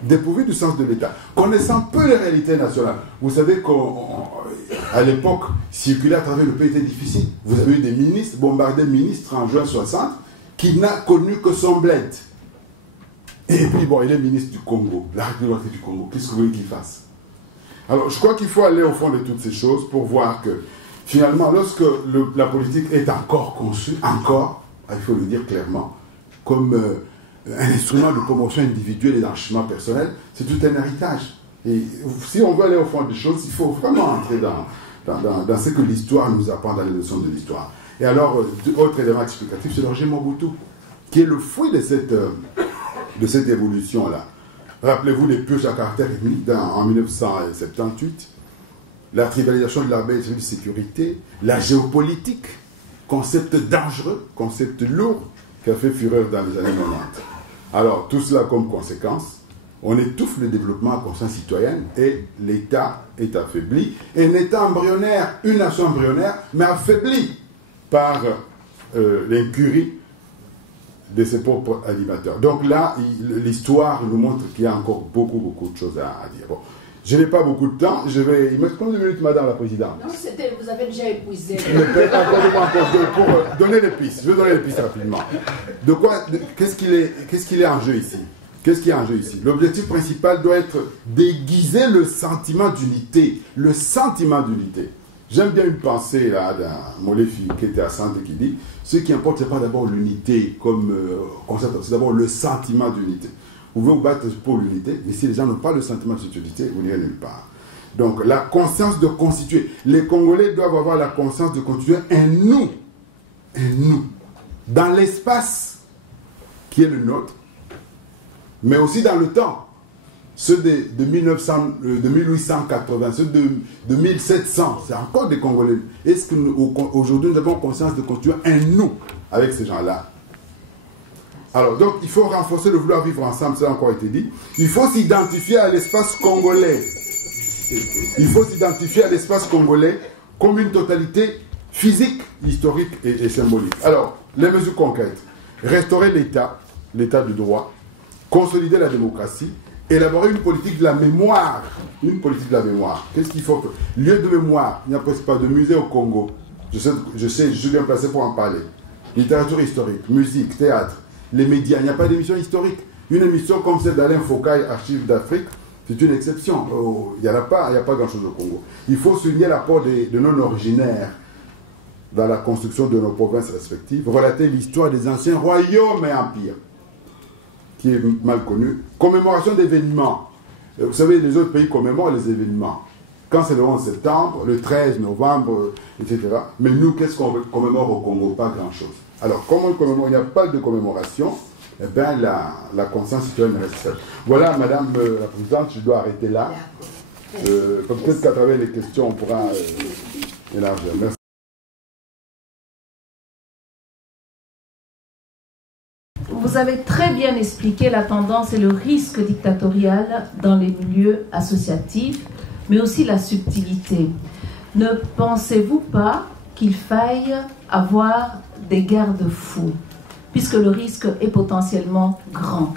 Dépourvus du sens de l'État. Connaissant peu les réalités nationales. Vous savez qu'à l'époque, circuler à travers le pays était difficile. Vous avez eu des ministres, bombardés ministres en juin 60, qui n'a connu que son bled. Et puis, bon, il est ministre du Congo, la République du Congo. Qu'est-ce que vous voulez qu'il fasse? Alors, je crois qu'il faut aller au fond de toutes ces choses pour voir que, finalement, lorsque la politique est encore conçue, il faut le dire clairement, comme un instrument de promotion individuelle et d'enrichissement personnel, c'est tout un héritage. Et si on veut aller au fond des choses, il faut vraiment entrer dans ce que l'histoire nous apprend dans les leçons de l'histoire. Et alors, autre élément explicatif, c'est le régime Mobutu, qui est le fruit de cette évolution-là. Rappelez-vous les purges à caractère ethnique en 1978, la tribalisation de l'armée et de sécurité, la géopolitique, concept dangereux, concept lourd, qui a fait fureur dans les années 90. Alors, tout cela comme conséquence, on étouffe le développement à conscience citoyenne et l'État est affaibli. Et un État embryonnaire, une nation embryonnaire, mais affaibli par l'incurie de ses propres animateurs. Donc là, l'histoire nous montre qu'il y a encore beaucoup de choses à dire. Bon, je n'ai pas beaucoup de temps. Il me reste combien de minutes, Madame la Présidente? Non, vous avez déjà épuisé. Pour donner les pistes. Je vais donner les pistes rapidement. Qu'est-ce qu'il est en jeu ici? Qu'est-ce qui est en jeu ici? L'objectif principal doit être d'aiguiser le sentiment d'unité. Le sentiment d'unité. J'aime bien une pensée là d'un Molefi qui était à Santé qui dit ce qui importe, ce n'est pas d'abord l'unité comme concept, c'est d'abord le sentiment d'unité. Vous pouvez vous battre pour l'unité, mais si les gens n'ont pas le sentiment de cette unité, vous n'irez nulle part. Donc la conscience de constituer. Les Congolais doivent avoir la conscience de constituer un nous, dans l'espace qui est le nôtre, mais aussi dans le temps. Ceux de 1880, ceux de 1700, c'est encore des Congolais. Est-ce qu'aujourd'hui nous avons conscience de construire un nous avec ces gens-là? Alors, donc, il faut renforcer le vouloir vivre ensemble, ça a encore été dit. Il faut s'identifier à l'espace congolais. Il faut s'identifier à l'espace congolais comme une totalité physique, historique et symbolique. Alors, les mesures concrètes. Restaurer l'État de droit, consolider la démocratie, élaborer une politique de la mémoire. Une politique de la mémoire. Qu'est-ce qu'il faut faire? Lieu de mémoire. Il n'y a presque pas de musée au Congo. Je sais, je suis bien placé pour en parler. Littérature historique, musique, théâtre, les médias. Il n'y a pas d'émission historique. Une émission comme celle d'Alain Foucault, Archives d'Afrique, c'est une exception. Il n'y a pas grand-chose au Congo. Il faut souligner l'apport de non-originaires dans la construction de nos provinces respectives, relater l'histoire des anciens royaumes et empires, qui est mal connu. Commémoration d'événements. Vous savez, les autres pays commémorent les événements. Quand c'est le 11 septembre, le 13 novembre, etc. Mais nous, qu'est-ce qu'on commémore au Congo? Pas grand-chose. Alors, comme on commémore, il n'y a pas de commémoration, eh bien, la conscience citoyenne reste seule. Voilà, Madame la Présidente, je dois arrêter là. Peut-être qu'à travers les questions, on pourra élargir. Merci. Vous avez très bien expliqué la tendance et le risque dictatorial dans les milieux associatifs, mais aussi la subtilité. Ne pensez-vous pas qu'il faille avoir des garde-fous, puisque le risque est potentiellement grand?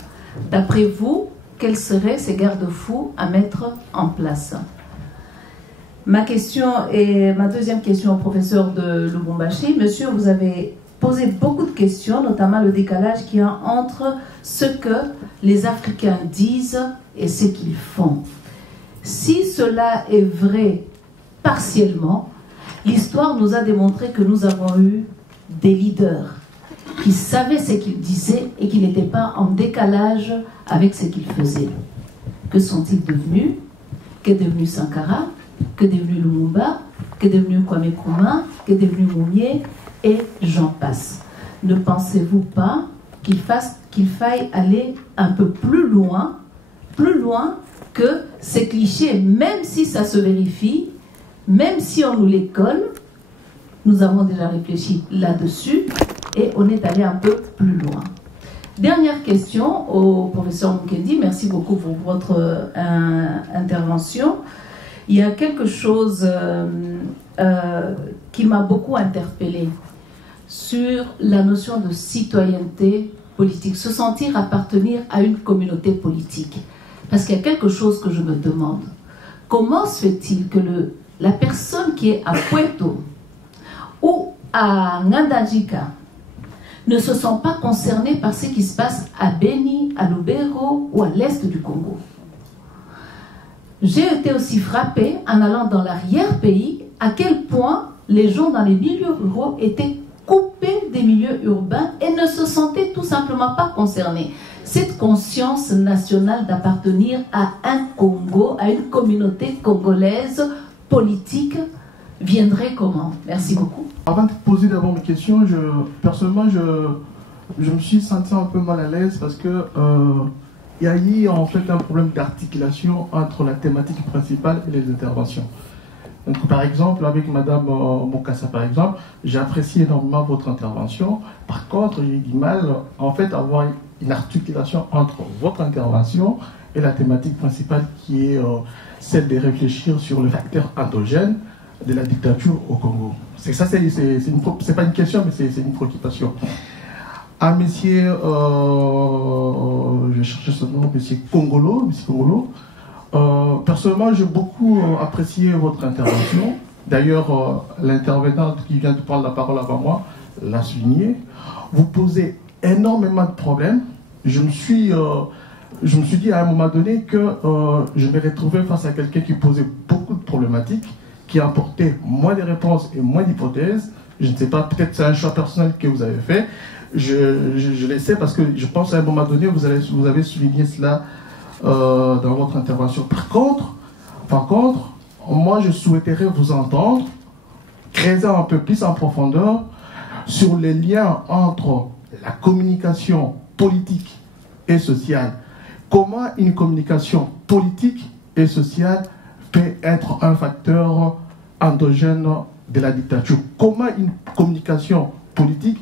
D'après vous, quels seraient ces garde-fous à mettre en place? Ma deuxième question au professeur de Lubumbashi. Monsieur, vous avez posé beaucoup de questions, notamment le décalage qu'il y a entre ce que les Africains disent et ce qu'ils font. Si cela est vrai partiellement, l'histoire nous a démontré que nous avons eu des leaders qui savaient ce qu'ils disaient et qui n'étaient pas en décalage avec ce qu'ils faisaient. Que sont-ils devenus? Qu'est devenu Sankara? Qu'est devenu Lumumba? Qu'est devenu Kwame Nkrumah? Qu'est devenu Mounier? Et j'en passe. Ne pensez-vous pas qu'il faille aller un peu plus loin que ces clichés, même si ça se vérifie, même si on nous les colle? Nous avons déjà réfléchi là-dessus et on est allé un peu plus loin. Dernière question au professeur Mukendi. Merci beaucoup pour votre intervention. Il y a quelque chose qui m'a beaucoup interpellée sur la notion de citoyenneté politique, se sentir appartenir à une communauté politique. Parce qu'il y a quelque chose que je me demande. Comment se fait-il que la personne qui est à Puerto ou à Ngandajika ne se sentent pas concernés par ce qui se passe à Beni, à Lubero ou à l'est du Congo. J'ai été aussi frappée en allant dans l'arrière-pays à quel point les gens dans les milieux ruraux étaient coupés des milieux urbains et ne se sentaient tout simplement pas concernés. Cette conscience nationale d'appartenir à un Congo, à une communauté congolaise politique, viendrait comment? Merci beaucoup. Avant de poser d'abord mes questions, personnellement, je me suis senti un peu mal à l'aise parce que il y a eu en fait un problème d'articulation entre la thématique principale et les interventions. Donc, par exemple, avec Madame Mokassa, par exemple, j'ai apprécié énormément votre intervention. Par contre, j'ai eu du mal, en fait, à avoir une articulation entre votre intervention et la thématique principale qui est celle de réfléchir sur le facteur endogène de la dictature au Congo. C'est pas une question, mais c'est une préoccupation. À monsieur, je cherchais ce nom, monsieur Congolo, personnellement, j'ai beaucoup apprécié votre intervention. D'ailleurs, l'intervenante qui vient de prendre la parole avant moi l'a souligné. Vous posez énormément de problèmes. Je me suis dit à un moment donné que je me retrouvais face à quelqu'un qui posait beaucoup de problématiques, qui apportait moins de réponses et moins d'hypothèses. Je ne sais pas, peut-être c'est un choix personnel que vous avez fait. Je le sais parce que je pense à un moment donné, vous avez souligné cela dans votre intervention. Par contre, moi je souhaiterais vous entendre creuser un peu plus en profondeur sur les liens entre la communication politique et sociale. Comment une communication politique et sociale peut être un facteur endogène de la dictature? Comment une communication politique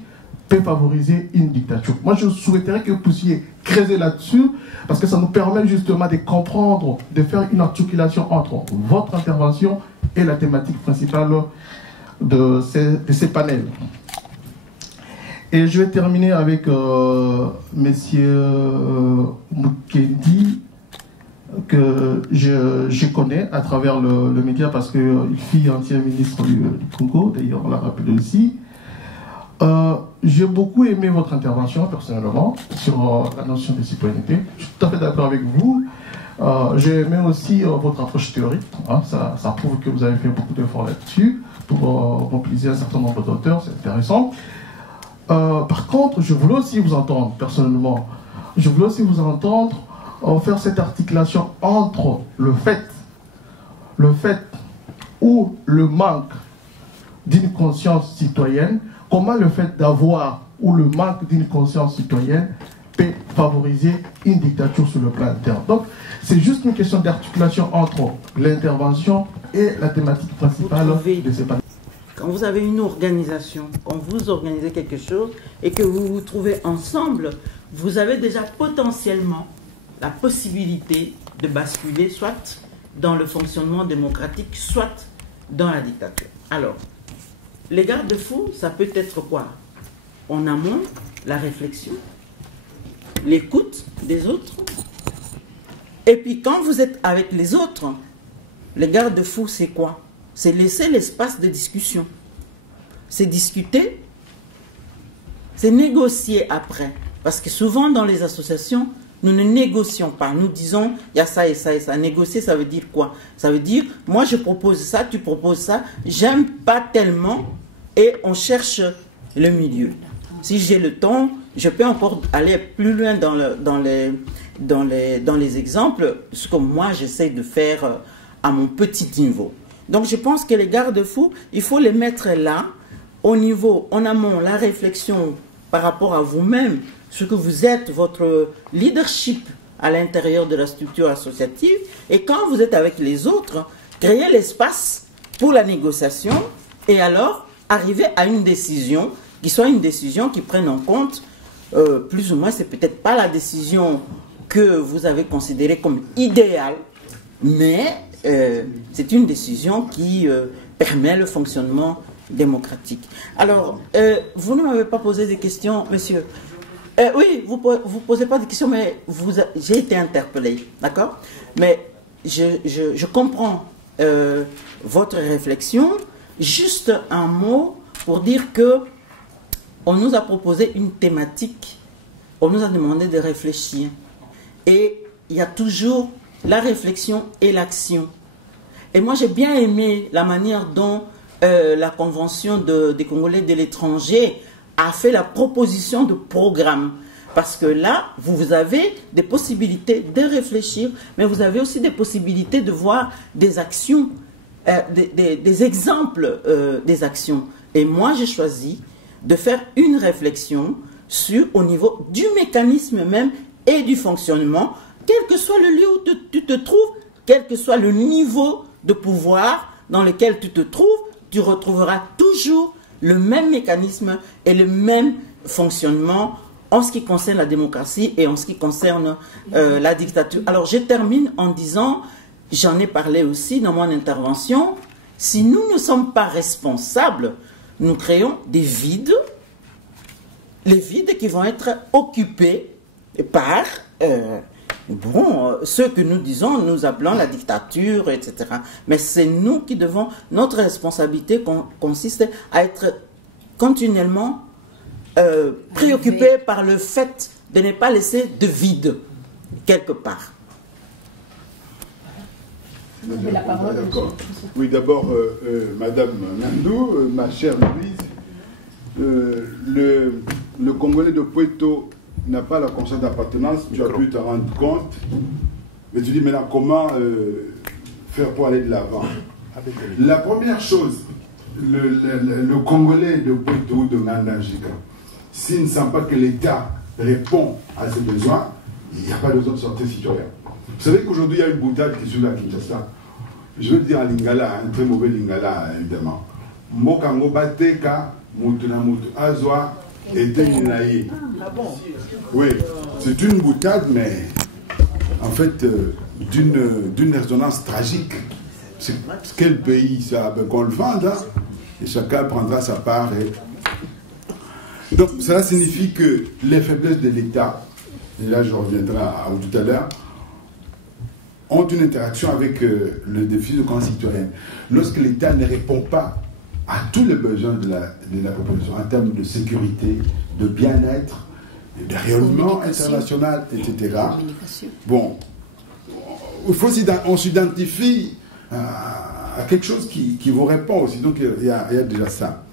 peut favoriser une dictature? Moi, je souhaiterais que vous puissiez creuser là-dessus, parce que ça nous permet justement de comprendre, de faire une articulation entre votre intervention et la thématique principale de ces panels. Et je vais terminer avec monsieur Mukendi, que je connais à travers le média, parce qu'il fut ancien ministre du Congo, d'ailleurs on l'a rappelé aussi. J'ai beaucoup aimé votre intervention personnellement sur la notion de citoyenneté. Je suis tout à fait d'accord avec vous. J'ai aimé aussi votre approche théorique. Hein, ça prouve que vous avez fait beaucoup d'efforts là-dessus pour mobiliser un certain nombre d'auteurs. C'est intéressant. Par contre, je voulais aussi vous entendre personnellement. Je voulais aussi vous entendre faire cette articulation entre le fait ou le manque d'une conscience citoyenne. Comment le fait d'avoir ou le manque d'une conscience citoyenne peut favoriser une dictature sur le plan interne. Donc, c'est juste une question d'articulation entre l'intervention et la thématique principale de ces panels. Quand vous avez une organisation, quand vous organisez quelque chose et que vous vous trouvez ensemble, vous avez déjà potentiellement la possibilité de basculer soit dans le fonctionnement démocratique, soit dans la dictature. Alors, les garde-fous, ça peut être quoi? En amont, la réflexion, l'écoute des autres. Et puis quand vous êtes avec les autres, les garde-fous, c'est quoi? C'est laisser l'espace de discussion. C'est discuter, c'est négocier après. Parce que souvent dans les associations, nous ne négocions pas. Nous disons, il y a ça et ça et ça. Négocier, ça veut dire quoi? Ça veut dire, moi je propose ça, tu proposes ça, j'aime pas tellement, et on cherche le milieu. Si j'ai le temps, je peux encore aller plus loin dans les exemples, ce que moi j'essaie de faire à mon petit niveau. Donc je pense que les garde-fous, il faut les mettre là, au niveau, en amont, la réflexion par rapport à vous-même, ce que vous êtes, votre leadership à l'intérieur de la structure associative, et quand vous êtes avec les autres, créer l'espace pour la négociation, et alors arriver à une décision qui soit une décision qui prenne en compte, plus ou moins, c'est peut-être pas la décision que vous avez considérée comme idéale, mais c'est une décision qui permet le fonctionnement démocratique. Alors, vous ne m'avez pas posé des questions, monsieur. Oui, vous posez pas de questions, mais j'ai été interpellé, d'accord? Mais je comprends votre réflexion. Juste un mot pour dire que on nous a proposé une thématique, on nous a demandé de réfléchir. Et il y a toujours la réflexion et l'action. Et moi, j'ai bien aimé la manière dont la Convention des Congolais de l'étranger a fait la proposition de programme. Parce que là, vous avez des possibilités de réfléchir, mais vous avez aussi des possibilités de voir des actions, des exemples des actions. Et moi, j'ai choisi de faire une réflexion au niveau du mécanisme même et du fonctionnement, quel que soit le lieu où tu te trouves, quel que soit le niveau de pouvoir dans lequel tu te trouves, tu retrouveras toujours le même mécanisme et le même fonctionnement en ce qui concerne la démocratie et en ce qui concerne la dictature. Alors je termine en disant, j'en ai parlé aussi dans mon intervention, si nous ne sommes pas responsables, nous créons des vides, les vides qui vont être occupés par ce que nous disons, nous appelons la dictature, etc. Mais c'est nous qui devons, notre responsabilité consiste à être continuellement préoccupés par le fait de ne pas laisser de vide quelque part. Vous avez la parole. Oui, d'abord, Madame Nandou, ma chère Louise, le Congolais de Poitou n'a pas la conscience d'appartenance, tu as pu te rendre compte, mais tu dis maintenant comment faire pour aller de l'avant. La première chose, le Congolais de Poitou, de Ngandajika, s'il ne sent pas que l'État répond à ses besoins, il n'y a pas besoin de sortir citoyen. Vous savez qu'aujourd'hui, il y a une boutade qui est sur la Kinshasa. Je veux dire en lingala, un très mauvais lingala, évidemment. Mokango bateka, mutuna mutu azwa, était inaye. Oui, c'est une boutade, mais en fait, d'une résonance tragique. Quel pays ça? Qu'on le vende, hein? Et chacun prendra sa part. Donc, cela signifie que les faiblesses de l'État, et là je reviendrai tout à l'heure, ont une interaction avec le défi de conscience citoyenne. Lorsque l'État ne répond pas à tous les besoins de la population en termes de sécurité, de bien-être, de rayonnement international, etc. Bon, on s'identifie à quelque chose qui vous répond aussi. Donc il y a déjà ça.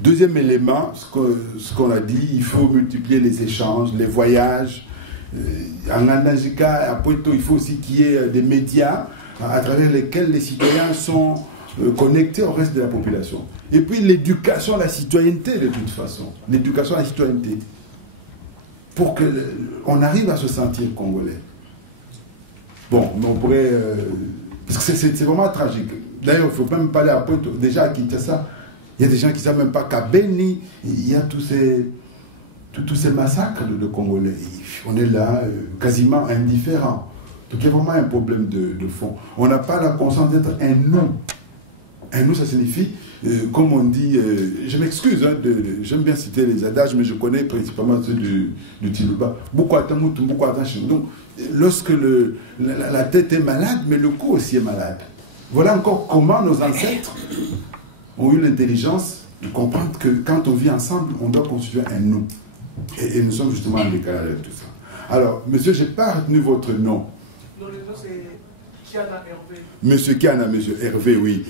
Deuxième élément, ce qu'on a dit, il faut multiplier les échanges, les voyages. En Ngandajika, à Poitou, il faut aussi qu'il y ait des médias à travers lesquels les citoyens sont connectés au reste de la population. Et puis l'éducation à la citoyenneté, de toute façon. L'éducation à la citoyenneté. Pour qu'on arrive à se sentir congolais. Bon, mais on pourrait... parce que c'est vraiment tragique. D'ailleurs, il ne faut même pas aller à Poitou. Déjà à Kinshasa, il y a des gens qui ne savent même pas qu'à Beni, il y a tous ces massacres de Congolais. On est là, quasiment indifférents. Donc il y a vraiment un problème de fond. On n'a pas la conscience d'être un nous. Un nous, ça signifie, comme on dit, je m'excuse, hein, j'aime bien citer les adages, mais je connais principalement ceux du Tiluba. Beaucoup attendent, beaucoup attendent chez nous. Donc, lorsque la tête est malade, mais le corps aussi est malade. Voilà encore comment nos ancêtres ont eu l'intelligence de comprendre que quand on vit ensemble, on doit constituer un nous. Et nous sommes justement en décalage avec tout ça. Alors, monsieur, je n'ai pas retenu votre nom. Non, le nom c'est Kiana Hervé. Monsieur Kiana, monsieur Hervé, oui.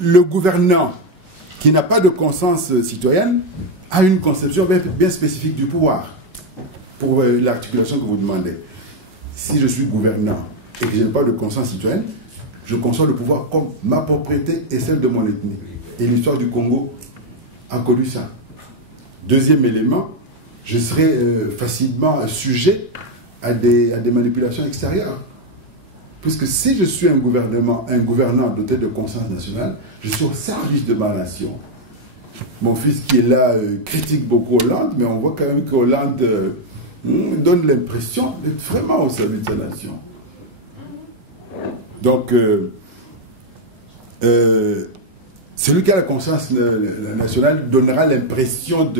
Le gouvernant qui n'a pas de conscience citoyenne a une conception bien spécifique du pouvoir. Pour l'articulation que vous demandez. Si je suis gouvernant et que je n'ai pas de conscience citoyenne, je conçois le pouvoir comme ma propriété et celle de mon ethnie. Et l'histoire du Congo a connu ça. Deuxième élément, je serai facilement sujet à des manipulations extérieures. Puisque si je suis un gouvernant doté de conscience nationale, je suis au service de ma nation. Mon fils qui est là critique beaucoup Hollande, mais on voit quand même que Hollande donne l'impression d'être vraiment au service de sa nation. Donc, celui qui a la conscience nationale donnera l'impression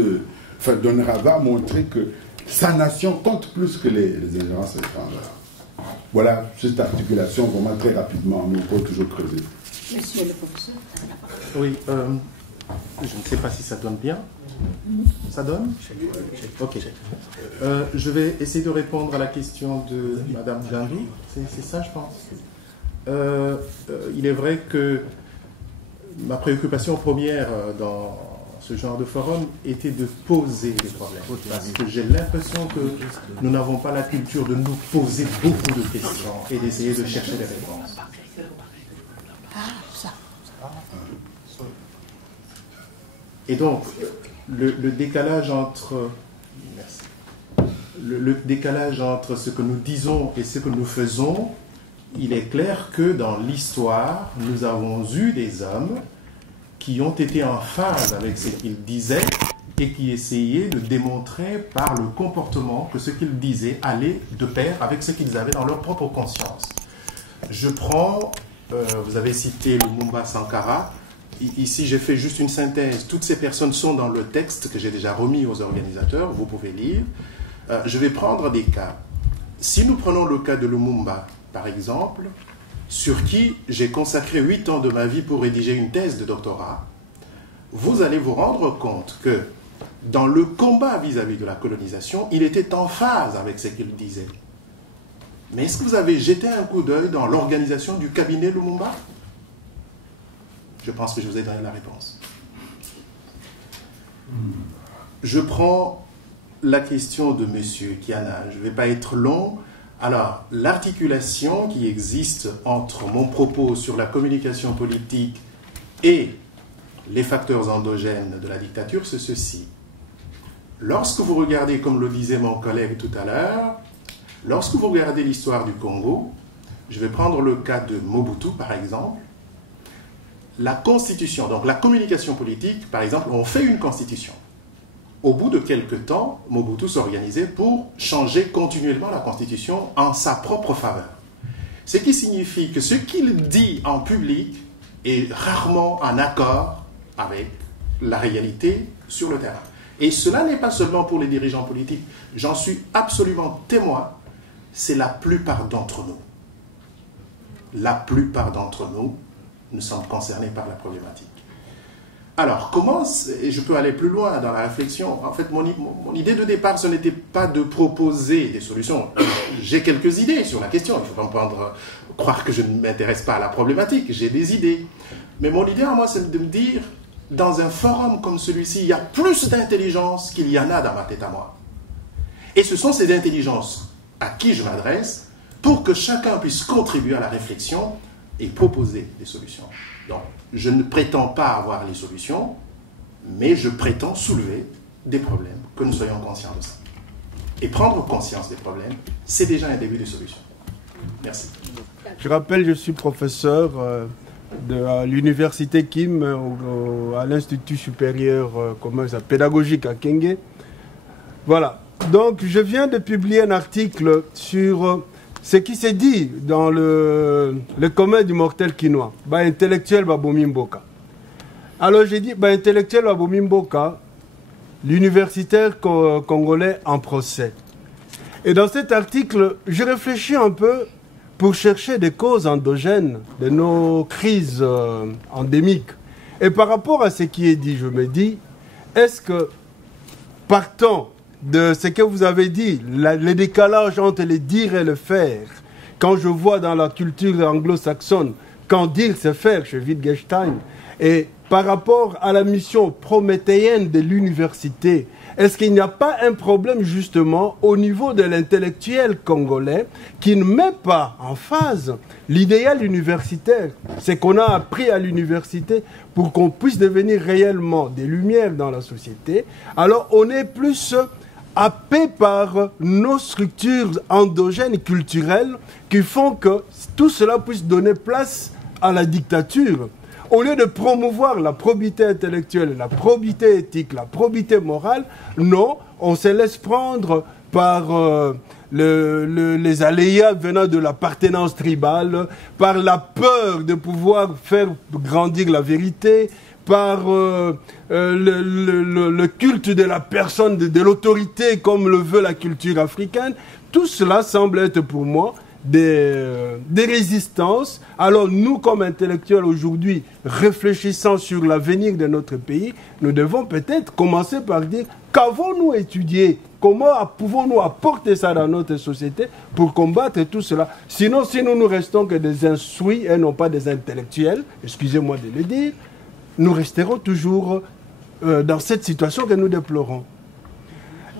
va montrer que sa nation compte plus que les ingérences étrangères. Voilà, cette articulation, vraiment très rapidement, mais on peut toujours creuser. Monsieur le professeur. Oui, Je ne sais pas si ça donne bien. Ça donne? Ok. Je vais essayer de répondre à la question de Madame Jandu. C'est ça, je pense. Il est vrai que ma préoccupation première dans ce genre de forum était de poser des problèmes. Parce que j'ai l'impression que nous n'avons pas la culture de nous poser beaucoup de questions et d'essayer de chercher des réponses. Et donc, le décalage entre... Merci. Le décalage entre ce que nous disons et ce que nous faisons, il est clair que dans l'histoire, nous avons eu des hommes qui ont été en phase avec ce qu'ils disaient et qui essayaient de démontrer par le comportement que ce qu'ils disaient allait de pair avec ce qu'ils avaient dans leur propre conscience. Je prends, vous avez cité Lumumba Sankara. Ici, j'ai fait juste une synthèse. Toutes ces personnes sont dans le texte que j'ai déjà remis aux organisateurs. Vous pouvez lire. Je vais prendre des cas. Si nous prenons le cas de Lumumba, par exemple, sur qui j'ai consacré 8 ans de ma vie pour rédiger une thèse de doctorat, vous allez vous rendre compte que dans le combat vis-à-vis de la colonisation, il était en phase avec ce qu'il disait. Mais est-ce que vous avez jeté un coup d'œil dans l'organisation du cabinet Lumumba? Je pense que je vous ai donné la réponse. Je prends la question de M. Kiana. Je ne vais pas être long. Alors, l'articulation qui existe entre mon propos sur la communication politique et les facteurs endogènes de la dictature, c'est ceci. Lorsque vous regardez, comme le disait mon collègue tout à l'heure, lorsque vous regardez l'histoire du Congo, je vais prendre le cas de Mobutu, par exemple, la constitution, donc la communication politique, par exemple, on fait une constitution. Au bout de quelques temps, Mobutu s'organisait pour changer continuellement la constitution en sa propre faveur. Ce qui signifie que ce qu'il dit en public est rarement en accord avec la réalité sur le terrain. Et cela n'est pas seulement pour les dirigeants politiques. J'en suis absolument témoin. C'est la plupart d'entre nous. La plupart d'entre nous, nous sommes concernés par la problématique. Alors, comment, et je peux aller plus loin dans la réflexion, en fait, mon idée de départ, ce n'était pas de proposer des solutions. J'ai quelques idées sur la question, il ne faut pas croire que je ne m'intéresse pas à la problématique, j'ai des idées. Mais mon idée à moi, c'est de me dire, dans un forum comme celui-ci, il y a plus d'intelligence qu'il y en a dans ma tête à moi. Et ce sont ces intelligences à qui je m'adresse pour que chacun puisse contribuer à la réflexion et proposer des solutions. Donc, je ne prétends pas avoir les solutions, mais je prétends soulever des problèmes, que nous soyons conscients de ça. Et prendre conscience des problèmes, c'est déjà un début de solution. Merci. Je rappelle, je suis professeur de l'université Kim, à l'Institut supérieur pédagogique à Kenge. Voilà. Donc, je viens de publier un article sur ce qui s'est dit dans le commun du mortel quinois, intellectuel Babomi Mboka. Alors j'ai dit, intellectuel Babomi Mboka, l'universitaire congolais en procès. Et dans cet article, je réfléchis un peu pour chercher des causes endogènes de nos crises endémiques. Et par rapport à ce qui est dit, je me dis, est-ce que, partant de ce que vous avez dit, le décalage entre le dire et le faire, quand je vois dans la culture anglo-saxonne, quand dire c'est faire chez Wittgenstein, et par rapport à la mission prométhéenne de l'université, est-ce qu'il n'y a pas un problème justement au niveau de l'intellectuel congolais qui ne met pas en phase l'idéal universitaire, ce qu'on a appris à l'université pour qu'on puisse devenir réellement des lumières dans la société? Alors on est plus happé par nos structures endogènes culturelles qui font que tout cela puisse donner place à la dictature. Au lieu de promouvoir la probité intellectuelle, la probité éthique, la probité morale, non, on se laisse prendre par les aléas venant de l'appartenance tribale, par la peur de pouvoir faire grandir la vérité, par le culte de la personne, de l'autorité comme le veut la culture africaine. Tout cela semble être pour moi des résistances. Alors nous, comme intellectuels aujourd'hui, réfléchissant sur l'avenir de notre pays, nous devons peut-être commencer par dire qu'avons-nous étudié, comment pouvons-nous apporter ça dans notre société pour combattre tout cela. Sinon, si nous restons que des instruits et non pas des intellectuels, excusez-moi de le dire, nous resterons toujours dans cette situation que nous déplorons.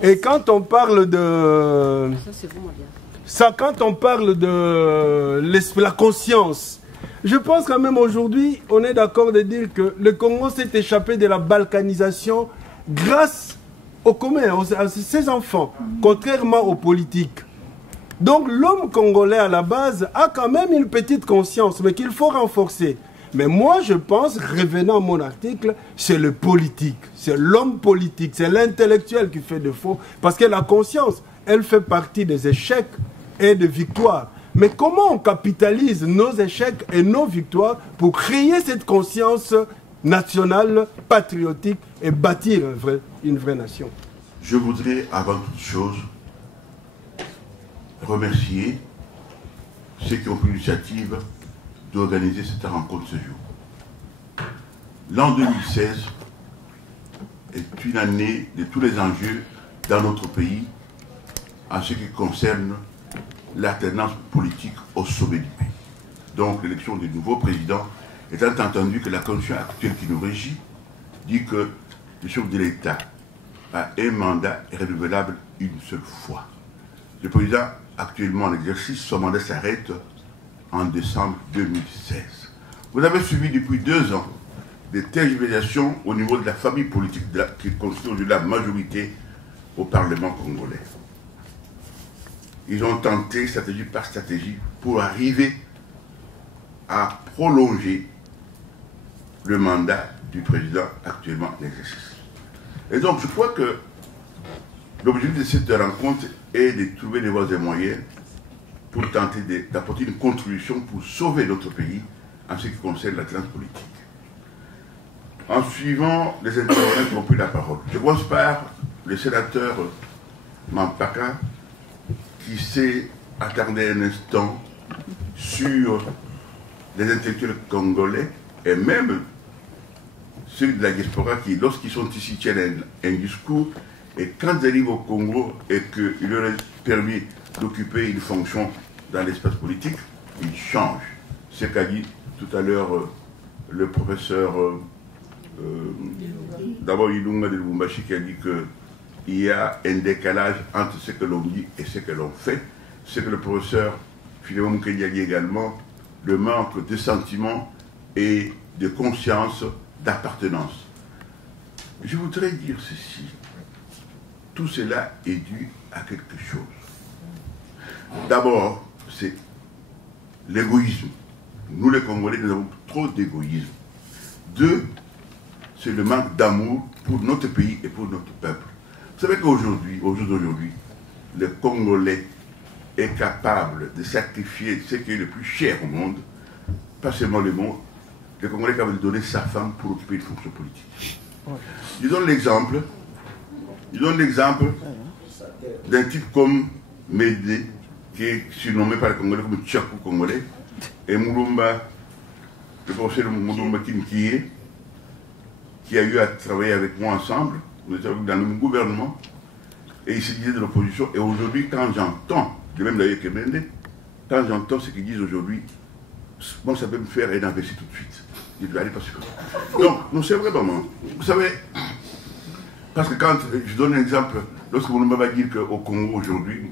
Et quand on parle de... quand on parle de la conscience, je pense quand même aujourd'hui, on est d'accord de dire que le Congo s'est échappé de la balkanisation grâce aux communs, à ses enfants, contrairement aux politiques. Donc l'homme congolais à la base a quand même une petite conscience, mais qu'il faut renforcer. Mais moi je pense, revenant à mon article, c'est le politique, c'est l'homme politique, c'est l'intellectuel qui fait défaut, parce que la conscience, elle fait partie des échecs et des victoires. Mais comment on capitalise nos échecs et nos victoires pour créer cette conscience nationale, patriotique et bâtir une vraie nation? Je voudrais, avant toute chose, remercier ceux qui ont pris l'initiative d'organiser cette rencontre ce jour. L'an 2016 est une année de tous les enjeux dans notre pays en ce qui concerne l'alternance politique au sommet du pays. Donc l'élection du nouveau président, étant entendu que la constitution actuelle qui nous régit dit que le chef de l'État a un mandat renouvelable une seule fois. Le président actuellement en exercice, son mandat s'arrête en décembre 2016. Vous avez suivi depuis 2 ans des tergiversations au niveau de la famille politique qui constitue aujourd'hui la majorité au Parlement congolais. Ils ont tenté, stratégie par stratégie, pour arriver à prolonger le mandat du président actuellement en exercice. Et donc, je crois que l'objectif de cette rencontre est de trouver des voies et moyens pour tenter d'apporter une contribution pour sauver notre pays en ce qui concerne la transition politique. En suivant les intervenants qui ont pris la parole, je commence par le sénateur Mampaka qui s'est attardé un instant sur les intellectuels congolais et même ceux de la diaspora qui, lorsqu'ils sont ici, tiennent un discours et quand ils arrivent au Congo et qu'il leur est permis d'occuper une fonction dans l'espace politique, ils changent. C'est qu'a dit tout à l'heure le professeur d'abord Ilunga de Lubumbashi qui a dit qu'il y a un décalage entre ce que l'on dit et ce que l'on fait. C'est que le professeur Philémon Mukendi a dit également le manque de sentiments et de conscience d'appartenance. Je voudrais dire ceci. Tout cela est dû à quelque chose. D'abord, c'est l'égoïsme. Nous, les Congolais, nous avons trop d'égoïsme. 2, c'est le manque d'amour pour notre pays et pour notre peuple. Vous savez qu'aujourd'hui, au jour d'aujourd'hui, le Congolais est capable de sacrifier ce qui est le plus cher au monde, pas seulement le monde, le Congolais est capable de donner sa femme pour occuper une fonction politique. Je donne l'exemple d'un type comme Médé, qui est surnommé par les Congolais comme Tchakou congolais, et Moulumba, le professeur Moulumba Kinkié, qui a eu à travailler avec moi ensemble, nous étions dans le même gouvernement, et il se disait de l'opposition, et aujourd'hui, quand j'entends, de même d'ailleurs que Médé, quand j'entends ce qu'ils disent aujourd'hui, moi ça peut me faire un investir tout de suite. Il doit aller parce que... Donc, non, c'est vrai, maman. Vous savez, parce que quand, je donne un exemple, lorsque vous va dire qu'au Congo aujourd'hui,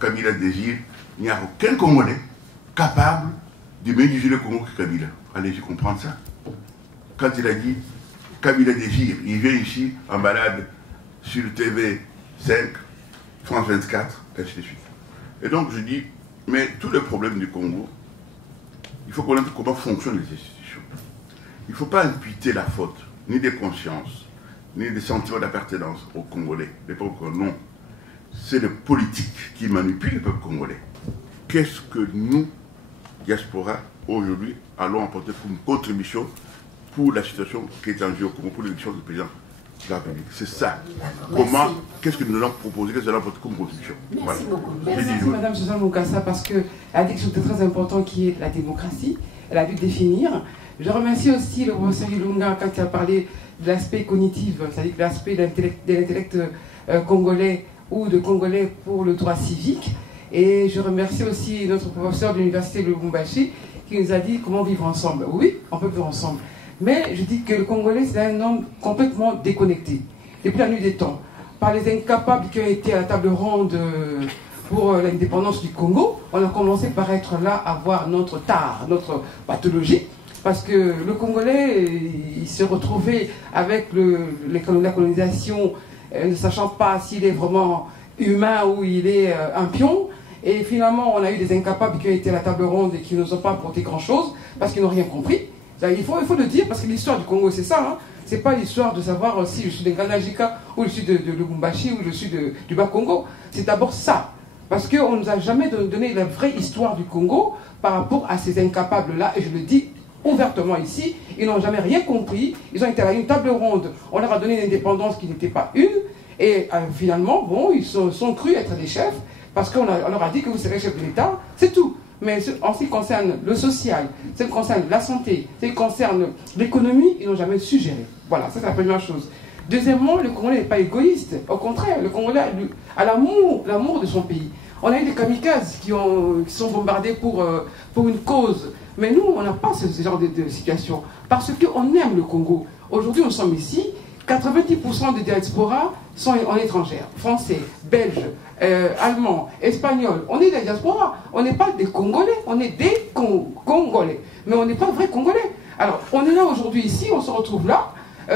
Kabila désire, il n'y a aucun Congolais capable de mieux diriger le Congo que Kabila. Allez, je comprends ça. Quand il a dit Kabila désire, il vient ici en balade sur TV5, France 24, ainsi de suite. Et donc je dis, mais tous les problèmes du Congo, il faut connaître comment fonctionnent les institutions. Il ne faut pas imputer la faute, ni des consciences, ni des sentiments d'appartenance aux Congolais, les peuples non. C'est le politique qui manipule le peuple congolais. Qu'est-ce que nous, diaspora, aujourd'hui, allons apporter comme contribution pour la situation qui est en jeu au Congo, pour l'élection du président de la République. C'est ça. Comment, qu'est-ce que nous allons proposer, qu'est-ce que nous allons proposer comme constitution. Merci beaucoup. Merci Mme Suzanne Moukassa parce qu'elle a dit quelque chose de très important qui est la démocratie. Elle a dû définir. Je remercie aussi le professeur Ilunga quand il a parlé de l'aspect cognitif, c'est-à-dire de l'aspect de l'intellect congolais ou de congolais pour le droit civique. Et je remercie aussi notre professeur de l'université de Lubumbashi qui nous a dit comment vivre ensemble. Oui, on peut vivre ensemble. Mais je dis que le Congolais, c'est un homme complètement déconnecté, depuis la nuit des temps, par les incapables qui ont été à la table ronde pour l'indépendance du Congo. On a commencé par être là à voir notre tare, notre pathologie, parce que le Congolais, il s'est retrouvé avec la colonisation, ne sachant pas s'il est vraiment humain ou il est un pion. Et finalement, on a eu des incapables qui ont été à la table ronde et qui ne nous ont pas apporté grand-chose, parce qu'ils n'ont rien compris. Il faut le dire, parce que l'histoire du Congo, c'est ça. Hein. Ce n'est pas l'histoire de savoir si je suis de Nganajika, ou je suis de Lubumbashi, ou je suis du Bas-Congo. C'est d'abord ça. Parce qu'on ne nous a jamais donné la vraie histoire du Congo par rapport à ces incapables-là. Et je le dis ouvertement ici, ils n'ont jamais rien compris. Ils ont été à une table ronde. On leur a donné une indépendance qui n'était pas une. Et finalement, bon, ils sont crus être des chefs, parce qu'on leur a dit que vous serez chef de l'État. C'est tout. Mais en ce qui concerne le social, ce qui concerne la santé, ce qui concerne l'économie, ils n'ont jamais su gérer. Voilà, ça c'est la première chose. Deuxièmement, le Congolais n'est pas égoïste. Au contraire, le Congolais a l'amour de son pays. On a eu des kamikazes qui sont bombardés pour une cause. Mais nous, on n'a pas ce genre de situation. Parce qu'on aime le Congo. Aujourd'hui, nous sommes ici. 90% des diasporas sont en étrangère. Français, belges, allemands, espagnols. On est des diasporas. On n'est pas des Congolais. On est des Congolais. Mais on n'est pas vrais Congolais. Alors, on est là aujourd'hui ici. On se retrouve là.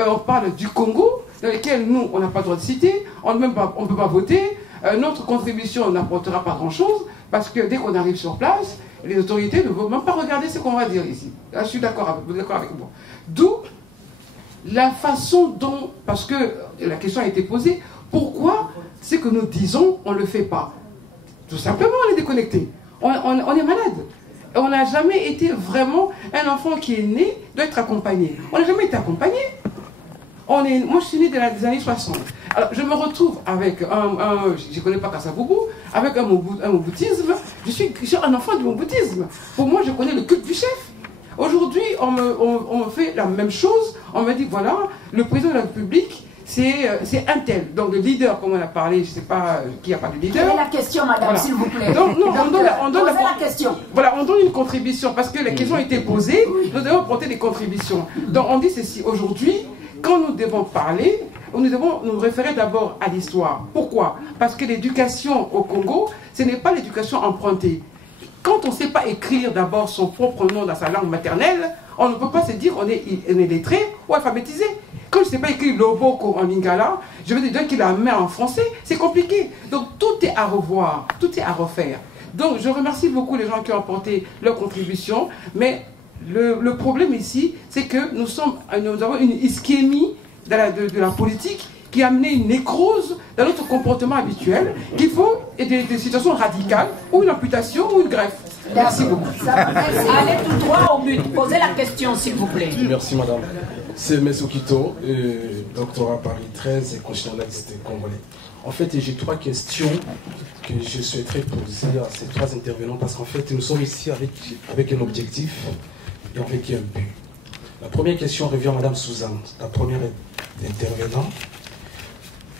On parle du Congo, dans lequel nous, on n'a pas le droit de citer. On ne peut pas voter. Notre contribution n'apportera pas grand-chose. Parce que dès qu'on arrive sur place, les autorités ne vont même pas regarder ce qu'on va dire ici. Là, je suis d'accord avec moi. D'où la façon dont, parce que la question a été posée, pourquoi ce que nous disons, on ne le fait pas? Tout simplement, on est déconnecté. On est malade. On n'a jamais été vraiment, un enfant qui est né doit être accompagné. On n'a jamais été accompagné. Moi, je suis né des années 60. Alors, je me retrouve avec je ne connais pas Kassaboubou, avec un moboutisme. Je suis un enfant du moboutisme. Pour moi, je connais le culte du chef. Aujourd'hui, on me fait la même chose. On me dit, voilà, le président de la République, c'est un tel. Donc le leader, comme on a parlé, je ne sais pas qui n'a pas de leader. Quelle est la question, madame, voilà, s'il vous plaît? Donc, non, on donne la question. Voilà, on donne une contribution, parce que les questions ont été posées, nous devons apporter des contributions. Donc on dit ceci, aujourd'hui, quand nous devons parler, nous devons nous référer d'abord à l'histoire. Pourquoi? Parce que l'éducation au Congo, ce n'est pas l'éducation empruntée. Quand on ne sait pas écrire d'abord son propre nom dans sa langue maternelle, on ne peut pas se dire qu'on est lettré ou alphabétisé. Quand je ne sais pas écrire Loboko en lingala, je veux dire qu'il a un main en français, c'est compliqué. Donc tout est à revoir, tout est à refaire. Donc je remercie beaucoup les gens qui ont apporté leur contribution, mais le problème ici, c'est que nous avons une ischémie de la politique qui a amené une nécrose dans notre comportement habituel, qu'il faut des situations radicales, ou une amputation, ou une greffe. Merci beaucoup. Allez tout droit au but. Posez la question, s'il vous plaît. Merci, madame. C'est M. Okito, doctorat Paris 13 et constitutionnaliste congolais. En fait, j'ai 3 questions que je souhaiterais poser à ces 3 intervenants, parce qu'en fait, nous sommes ici avec un objectif et avec un but. La première question revient à madame Suzanne, la première intervenante.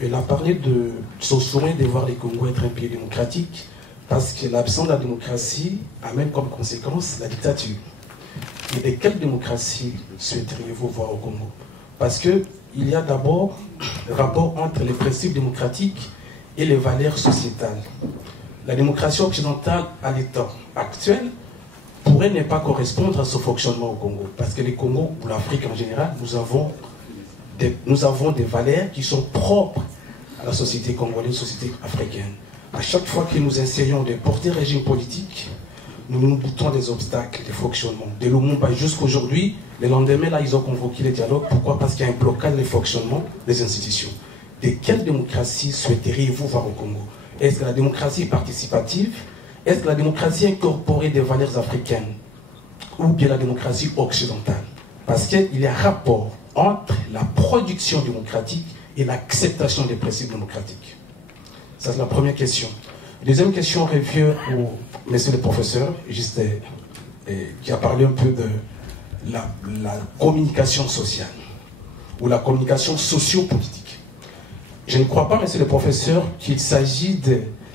Elle a parlé de son souhait de voir les Congos être un pays démocratique, parce que l'absence de la démocratie amène comme conséquence la dictature. Et de quelle démocratie souhaiteriez-vous voir au Congo? Parce qu'il y a d'abord le rapport entre les principes démocratiques et les valeurs sociétales. La démocratie occidentale à l'état actuel pourrait ne pas correspondre à ce fonctionnement au Congo. Parce que les Congo, ou l'Afrique en général, nous avons des valeurs qui sont propres à la société congolaise, société africaine. À chaque fois que nous essayons de porter un régime politique, nous nous boutons des obstacles, des fonctionnements. De Lumumba jusqu'à aujourd'hui, le lendemain, là, ils ont convoqué le dialogue. Pourquoi? Parce qu'il y a un blocage des fonctionnements des institutions. De quelle démocratie souhaiteriez-vous voir au Congo? Est-ce que la démocratie participative? Est-ce que la démocratie incorporée des valeurs africaines? Ou bien la démocratie occidentale? Parce qu'il y a un rapport entre la production démocratique et l'acceptation des principes démocratiques. Ça, c'est la première question. Deuxième question revient au monsieur le professeur, juste, qui a parlé un peu de la communication sociale ou la communication socio-politique. Je ne crois pas, monsieur le professeur, qu'il s'agit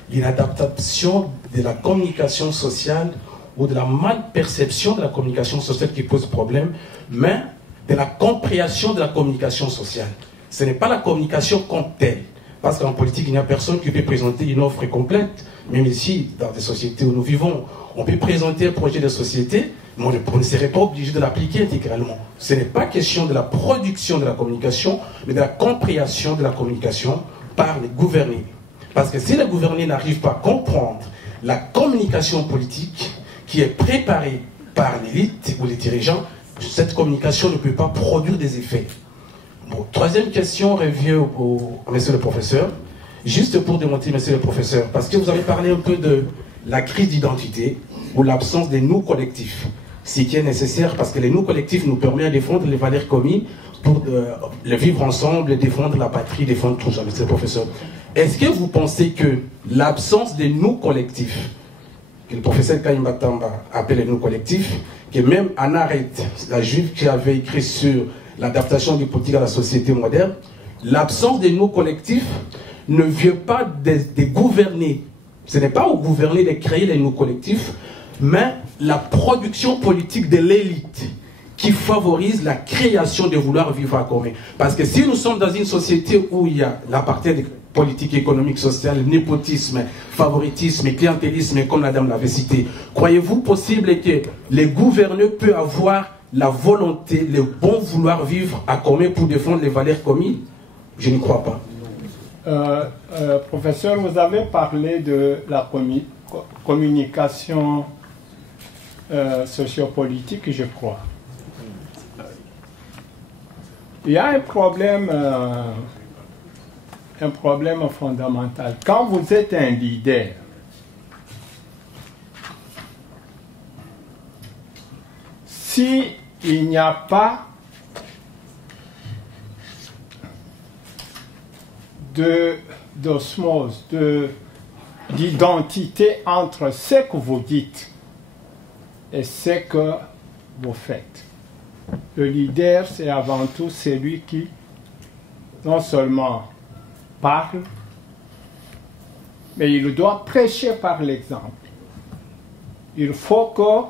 d'une adaptation de la communication sociale ou de la mal-perception de la communication sociale qui pose problème, mais de la compréhension de la communication sociale. Ce n'est pas la communication comme telle. Parce qu'en politique, il n'y a personne qui peut présenter une offre complète. Même ici, dans des sociétés où nous vivons, on peut présenter un projet de société, mais on ne serait pas obligé de l'appliquer intégralement. Ce n'est pas question de la production de la communication, mais de la compréhension de la communication par les gouvernés. Parce que si les gouvernés n'arrivent pas à comprendre la communication politique qui est préparée par l'élite ou les dirigeants, cette communication ne peut pas produire des effets. Bon, troisième question revient à monsieur le professeur. Juste pour démontrer, monsieur le professeur, parce que vous avez parlé un peu de la crise d'identité ou l'absence des nous collectifs. Ce qui est nécessaire parce que les nous collectifs nous permettent de défendre les valeurs communes pour le vivre ensemble, défendre la patrie, défendre tout ça, monsieur le professeur. Est-ce que vous pensez que l'absence des nous collectifs, que le professeur Kayimba Tamba appelle les nous collectifs, que même Anna Arendt, la juive qui avait écrit sur l'adaptation du politique à la société moderne, l'absence des nous collectifs ne vient pas des gouvernés. Ce n'est pas aux gouvernés de créer les nous collectifs, mais la production politique de l'élite qui favorise la création de vouloir vivre en commun. Parce que si nous sommes dans une société où il y a l'apartheid politique, économique, sociale, népotisme, favoritisme, clientélisme, comme la dame l'avait cité, croyez-vous possible que les gouverneurs peuvent avoir la volonté, le bon vouloir vivre à commun pour défendre les valeurs communes? Je ne crois pas. Professeur, vous avez parlé de la communication sociopolitique, je crois. Il y a un problème fondamental. Quand vous êtes un leader, si il n'y a pas d'osmose, d'identité entre ce que vous dites et ce que vous faites. Le leader, c'est avant tout celui qui non seulement parle, mais il doit prêcher par l'exemple. Il faut que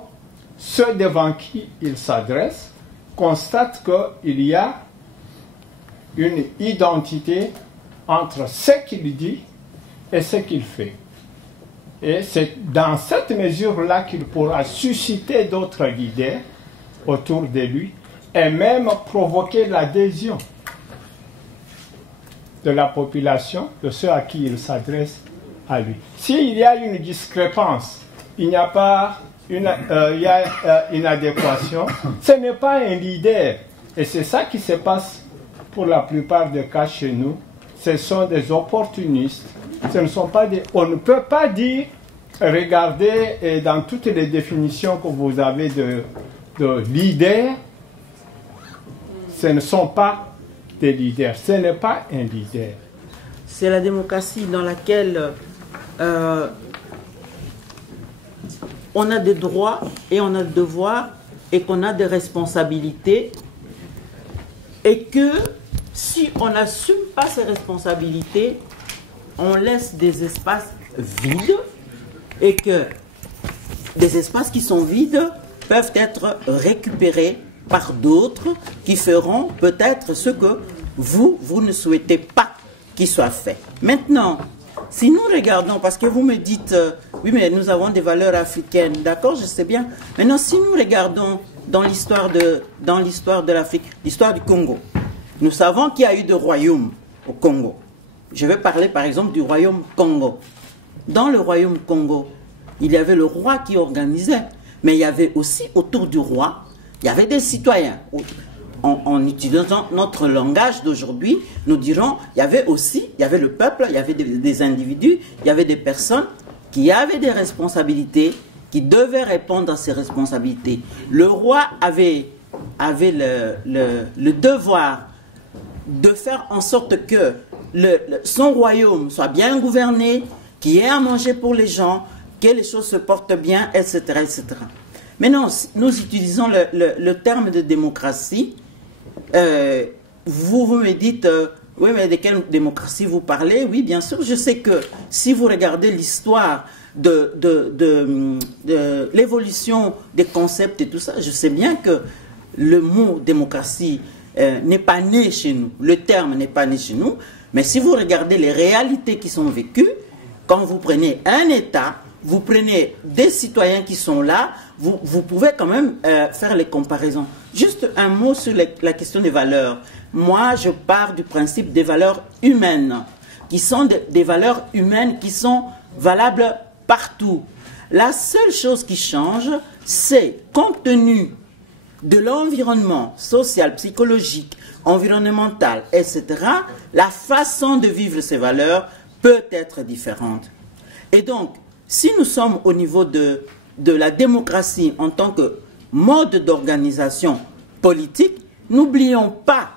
ceux devant qui il s'adresse constatent qu'il y a une identité entre ce qu'il dit et ce qu'il fait. Et c'est dans cette mesure-là qu'il pourra susciter d'autres leaders autour de lui et même provoquer l'adhésion de la population, de ceux à qui il s'adresse à lui. S'il y a une discrépance, il n'y a pas une adéquation, ce n'est pas un leader. Et c'est ça qui se passe pour la plupart des cas chez nous. Ce sont des opportunistes. Ce ne sont pas des... On ne peut pas dire, regardez dans toutes les définitions que vous avez de leaders, ce ne sont pas des leaders. Ce n'est pas un leader. C'est la démocratie dans laquelle on a des droits et on a des devoirs et qu'on a des responsabilités et que si on n'assume pas ces responsabilités, on laisse des espaces vides et que des espaces qui sont vides peuvent être récupérés par d'autres qui feront peut-être ce que vous ne souhaitez pas qu'il soit fait. Maintenant, si nous regardons, parce que vous me dites, oui mais nous avons des valeurs africaines, d'accord, je sais bien. Maintenant, si nous regardons dans l'histoire de l'Afrique, l'histoire du Congo, nous savons qu'il y a eu des royaumes au Congo. Je vais parler par exemple du royaume Congo. Dans le royaume Congo, il y avait le roi qui organisait, mais il y avait aussi autour du roi, il y avait des citoyens. En utilisant notre langage d'aujourd'hui, nous dirons, il y avait le peuple, il y avait des individus, il y avait des personnes qui avaient des responsabilités, qui devaient répondre à ces responsabilités. Le roi avait le devoir de faire en sorte que son royaume soit bien gouverné, qu'il y ait à manger pour les gens, que les choses se portent bien, etc. etc. Mais non, nous utilisons le terme de démocratie. Vous me dites, oui, mais de quelle démocratie vous parlez? Oui, bien sûr, je sais que si vous regardez l'histoire de l'évolution des concepts et tout ça, je sais bien que le mot démocratie n'est pas né chez nous, le terme n'est pas né chez nous, mais si vous regardez les réalités qui sont vécues, quand vous prenez un État, vous prenez des citoyens qui sont là, vous pouvez quand même faire les comparaisons. Juste un mot sur la question des valeurs. Moi, je pars du principe des valeurs humaines, qui sont des valeurs humaines qui sont valables partout. La seule chose qui change, c'est, compte tenu de l'environnement social, psychologique, environnemental, etc., la façon de vivre ces valeurs peut être différente. Et donc, si nous sommes au niveau de la démocratie en tant que mode d'organisation politique, n'oublions pas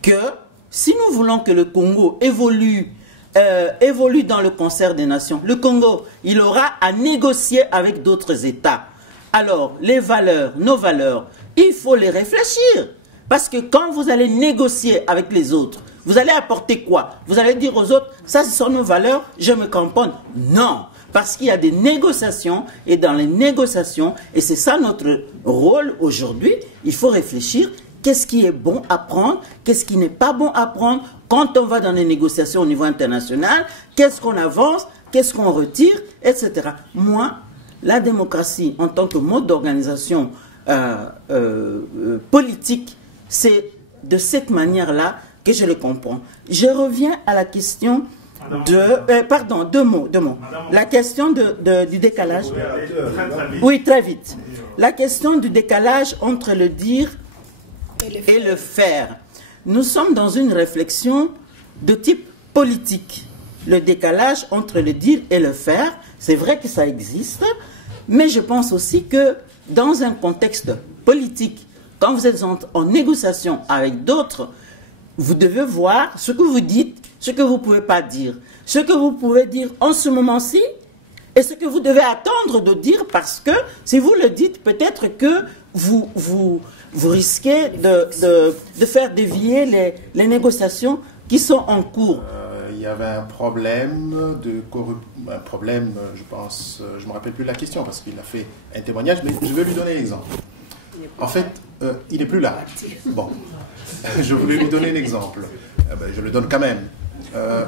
que si nous voulons que le Congo évolue dans le concert des nations, le Congo, il aura à négocier avec d'autres États. Alors, les valeurs, nos valeurs, il faut les réfléchir. Parce que quand vous allez négocier avec les autres, vous allez apporter quoi? Vous allez dire aux autres, ça ce sont nos valeurs, je me cramponne. Non, parce qu'il y a des négociations, et dans les négociations, et c'est ça notre rôle aujourd'hui, il faut réfléchir, qu'est-ce qui est bon à prendre, qu'est-ce qui n'est pas bon à prendre, quand on va dans les négociations au niveau international, qu'est-ce qu'on avance, qu'est-ce qu'on retire, etc. Moi, la démocratie en tant que mode d'organisation politique, c'est de cette manière-là que je le comprends. Je reviens à la question pardon, deux mots. La question du décalage. Oui, très vite. La question du décalage entre le dire et le faire. Nous sommes dans une réflexion de type politique. Le décalage entre le dire et le faire, c'est vrai que ça existe, mais je pense aussi que dans un contexte politique, quand vous êtes en négociation avec d'autres, vous devez voir ce que vous dites, ce que vous ne pouvez pas dire, ce que vous pouvez dire en ce moment-ci, et ce que vous devez attendre de dire, parce que si vous le dites, peut-être que vous risquez de faire dévier les négociations qui sont en cours. Il y avait un problème de corruption, un problème, je pense, je ne me rappelle plus la question parce qu'il a fait un témoignage, mais je vais lui donner l'exemple. En fait, il n'est plus là. Bon, je voulais lui donner l'exemple. Je le donne quand même.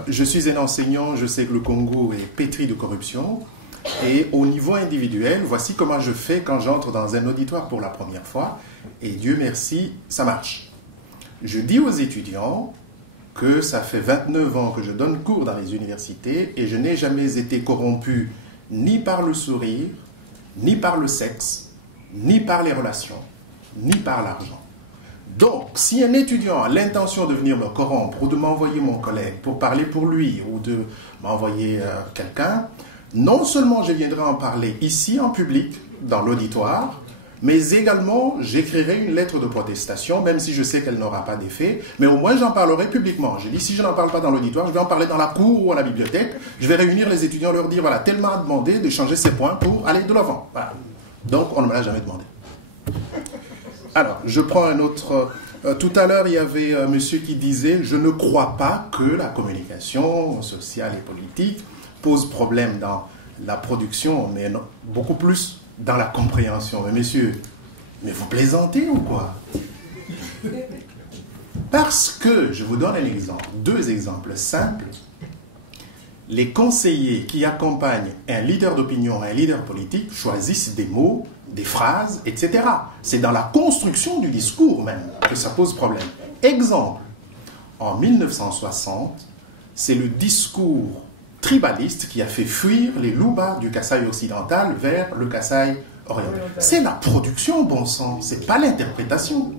Je suis un enseignant, je sais que le Congo est pétri de corruption. Et au niveau individuel, voici comment je fais quand j'entre dans un auditoire pour la première fois. Et Dieu merci, ça marche. Je dis aux étudiants que ça fait 29 ans que je donne cours dans les universités et je n'ai jamais été corrompu ni par le sourire, ni par le sexe, ni par les relations, ni par l'argent. Donc, si un étudiant a l'intention de venir me corrompre ou de m'envoyer mon collègue pour parler pour lui ou de m'envoyer quelqu'un, non seulement je viendrai en parler ici en public, dans l'auditoire, mais également j'écrirai une lettre de protestation, même si je sais qu'elle n'aura pas d'effet, mais au moins j'en parlerai publiquement. Je dis, si je n'en parle pas dans l'auditoire, je vais en parler dans la cour ou à la bibliothèque, je vais réunir les étudiants, leur dire, voilà, tel m'a demandé de changer ses points pour aller de l'avant. Voilà. Donc, on ne me l'a jamais demandé. Alors, je prends un autre... tout à l'heure, il y avait un monsieur qui disait, je ne crois pas que la communication sociale et politique pose problème dans la production, mais non, beaucoup plus dans la compréhension. Mais messieurs, mais vous plaisantez ou quoi? Parce que, je vous donne un exemple, deux exemples simples. Les conseillers qui accompagnent un leader d'opinion, un leader politique, choisissent des mots, des phrases, etc. C'est dans la construction du discours même que ça pose problème. Exemple, en 1960, c'est le discours tribaliste qui a fait fuir les Luba du Kasaï occidental vers le Kasaï oriental. C'est la production, bon sang, c'est pas l'interprétation.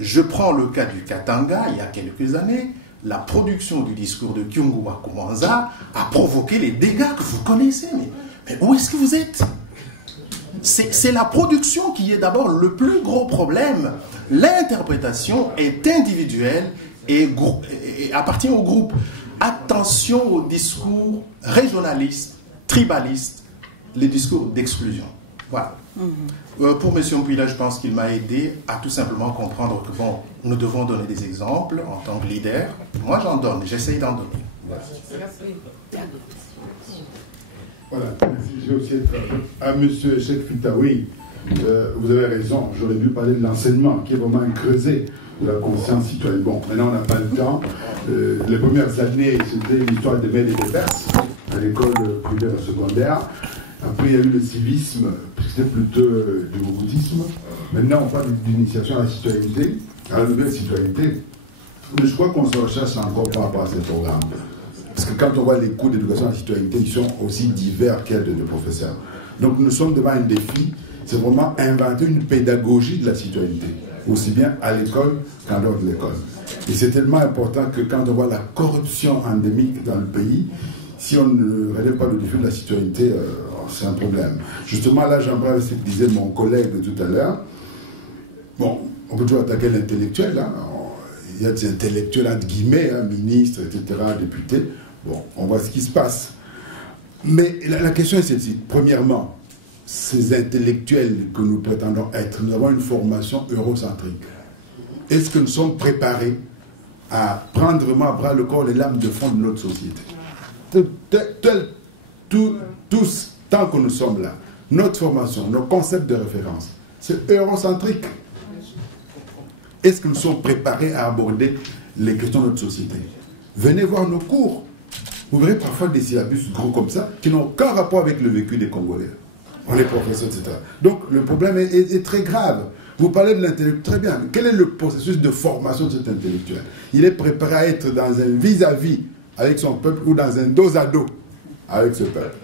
Je prends le cas du Katanga, il y a quelques années, la production du discours de Kyungu Wakumanza a provoqué les dégâts que vous connaissez. Mais où est-ce que vous êtes? C'est la production qui est d'abord le plus gros problème. L'interprétation est individuelle et appartient au groupe. Attention aux discours régionalistes, tribalistes, les discours d'exclusion. Voilà. Pour M. Mpouila, je pense qu'il m'a aidé à tout simplement comprendre que bon, nous devons donner des exemples en tant que leader. Moi, j'en donne, j'essaye d'en donner. Voilà. Voilà, je vais aussi être à M. Cheikh Fitaoui. Vous avez raison, j'aurais dû parler de l'enseignement, qui est vraiment un creuset de la conscience citoyenne. Bon, maintenant on n'a pas le temps. Les premières années, c'était l'histoire des mères et des Perses, à l'école primaire et secondaire. Après, il y a eu le civisme, c'était plutôt du bouddhisme. Maintenant, on parle d'initiation à la citoyenneté, à la nouvelle citoyenneté. Mais je crois qu'on se recherche encore par rapport à ces programmes. Parce que quand on voit les cours d'éducation à la citoyenneté, ils sont aussi divers qu'elles de professeurs. Donc nous sommes devant un défi, c'est vraiment inventer une pédagogie de la citoyenneté, aussi bien à l'école qu'en dehors de l'école. Et c'est tellement important que quand on voit la corruption endémique dans le pays, si on ne relève pas le défi de la citoyenneté, c'est un problème. Justement, là, j'embrasse ce que disait mon collègue de tout à l'heure. Bon, on peut toujours attaquer l'intellectuel. Hein. Il y a des intellectuels, entre guillemets, hein, ministres, etc., députés. Bon, on voit ce qui se passe. Mais la question est celle-ci. Premièrement, ces intellectuels que nous prétendons être, nous avons une formation eurocentrique. Est-ce que nous sommes préparés à prendre vraiment à bras le corps les lames de fond de notre société? Tous, tant que nous sommes là, notre formation, nos concepts de référence, c'est eurocentrique. Est-ce que nous sommes préparés à aborder les questions de notre société? Venez voir nos cours. Vous verrez parfois des syllabus gros comme ça, qui n'ont aucun rapport avec le vécu des Congolais. On est professeurs, etc. Donc le problème est très grave. Vous parlez de l'intellectuel, très bien. Mais quel est le processus de formation de cet intellectuel? Il est préparé à être dans un vis-à-vis avec son peuple ou dans un dos-à-dos avec ce peuple.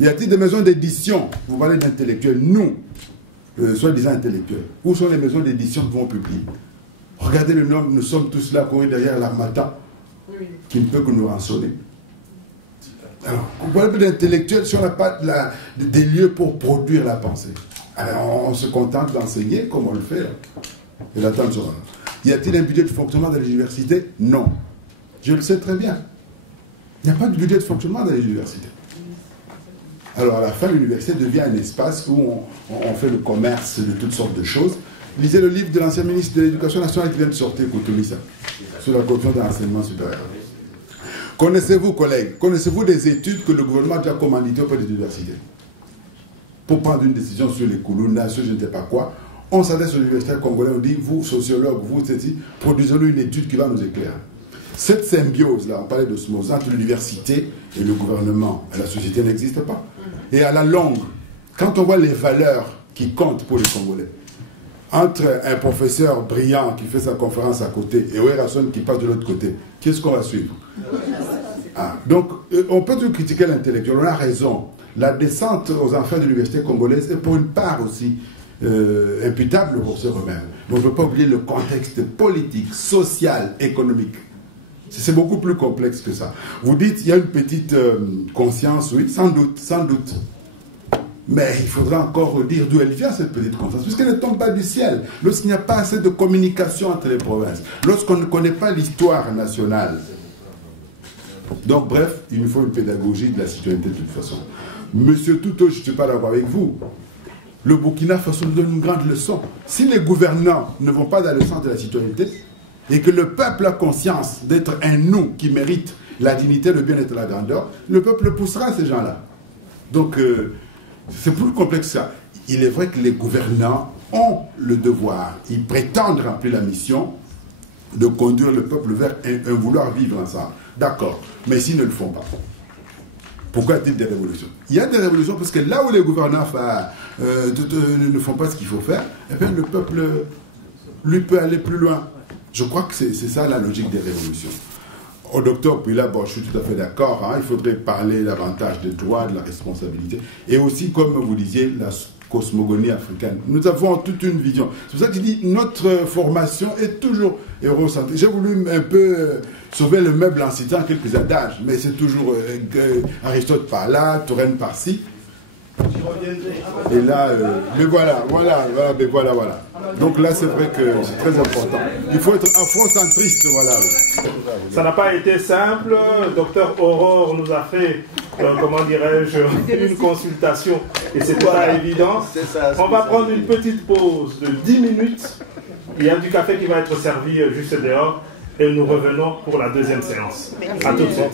Y a-t-il des maisons d'édition? Vous parlez d'intellectuels. Nous, soi-disant intellectuels. Où sont les maisons d'édition qui vont publier? Regardez le nombre, nous sommes tous là, courir derrière l'armata, qui ne peut que nous rançonner. Alors, vous parlez d'intellectuels si on n'a pas des lieux pour produire la pensée. Alors, on se contente d'enseigner comme on le fait. Et l'attention. Y a-t-il un budget de fonctionnement dans les universités? Non. Je le sais très bien. Il n'y a pas de budget de fonctionnement dans les universités. Alors, à la fin, l'université devient un espace où on fait le commerce de toutes sortes de choses. Lisez le livre de l'ancien ministre de l'Éducation nationale qui vient de sortir, Koutoumissa, sur la corruption de l'enseignement supérieur. Connaissez-vous, collègues, connaissez-vous des études que le gouvernement a déjà commanditées auprès des universités? Pour prendre une décision sur les Koulouna, sur je ne sais pas quoi, on s'adresse aux universitaires congolais, on dit, vous, sociologues, vous, ceci, produisez-nous une étude qui va nous éclairer. Cette symbiose-là, on parlait d'osmose entre l'université et le gouvernement, et la société n'existe pas. Et à la longue, quand on voit les valeurs qui comptent pour les Congolais, entre un professeur brillant qui fait sa conférence à côté et Ouerasson qui passe de l'autre côté, qu'est-ce qu'on va suivre? Donc, on peut toujours critiquer l'intellectuel, on a raison. La descente aux enfers de l'université congolaise est pour une part aussi imputable aux professeurs eux-mêmes. Mais on ne peut pas oublier le contexte politique, social, économique. C'est beaucoup plus complexe que ça. Vous dites, il y a une petite conscience, oui, sans doute, sans doute. Mais il faudra encore dire d'où elle vient, cette petite conscience, puisqu'elle ne tombe pas du ciel. Lorsqu'il n'y a pas assez de communication entre les provinces, lorsqu'on ne connaît pas l'histoire nationale. Donc, bref, il nous faut une pédagogie de la citoyenneté de toute façon. Monsieur Touto, je ne suis pas d'accord avec vous. Le Burkina Faso nous donne une grande leçon. Si les gouvernants ne vont pas dans le sens de la citoyenneté, et que le peuple a conscience d'être un nous qui mérite la dignité, le bien-être et la grandeur, le peuple poussera ces gens-là. Donc, c'est plus complexe que ça. Il est vrai que les gouvernants ont le devoir, ils prétendent remplir la mission de conduire le peuple vers un vouloir vivre ensemble. D'accord, mais s'ils ne le font pas, pourquoi y a-t-il des révolutions? Il y a des révolutions parce que là où les gouvernants ne font pas ce qu'il faut faire, eh bien, le peuple, lui, peut aller plus loin. Je crois que c'est ça la logique des révolutions. Au docteur Pila, bon, je suis tout à fait d'accord, hein, il faudrait parler davantage des droits, de la responsabilité, et aussi, comme vous disiez, la cosmogonie africaine. Nous avons toute une vision. C'est pour ça que je dis, notre formation est toujours eurocentrique. J'ai voulu un peu sauver le meuble en citant quelques adages, mais c'est toujours Aristote par là, Touraine par-ci. Et là, mais voilà. Donc là, c'est vrai que c'est très important. Il faut être afro-centriste, voilà. Ça n'a pas été simple. Docteur Aurore nous a fait, comment dirais-je, une consultation et c'était pas évident. On va prendre une petite pause de 10 minutes. Il y a du café qui va être servi juste dehors et nous revenons pour la deuxième séance. À tout de suite.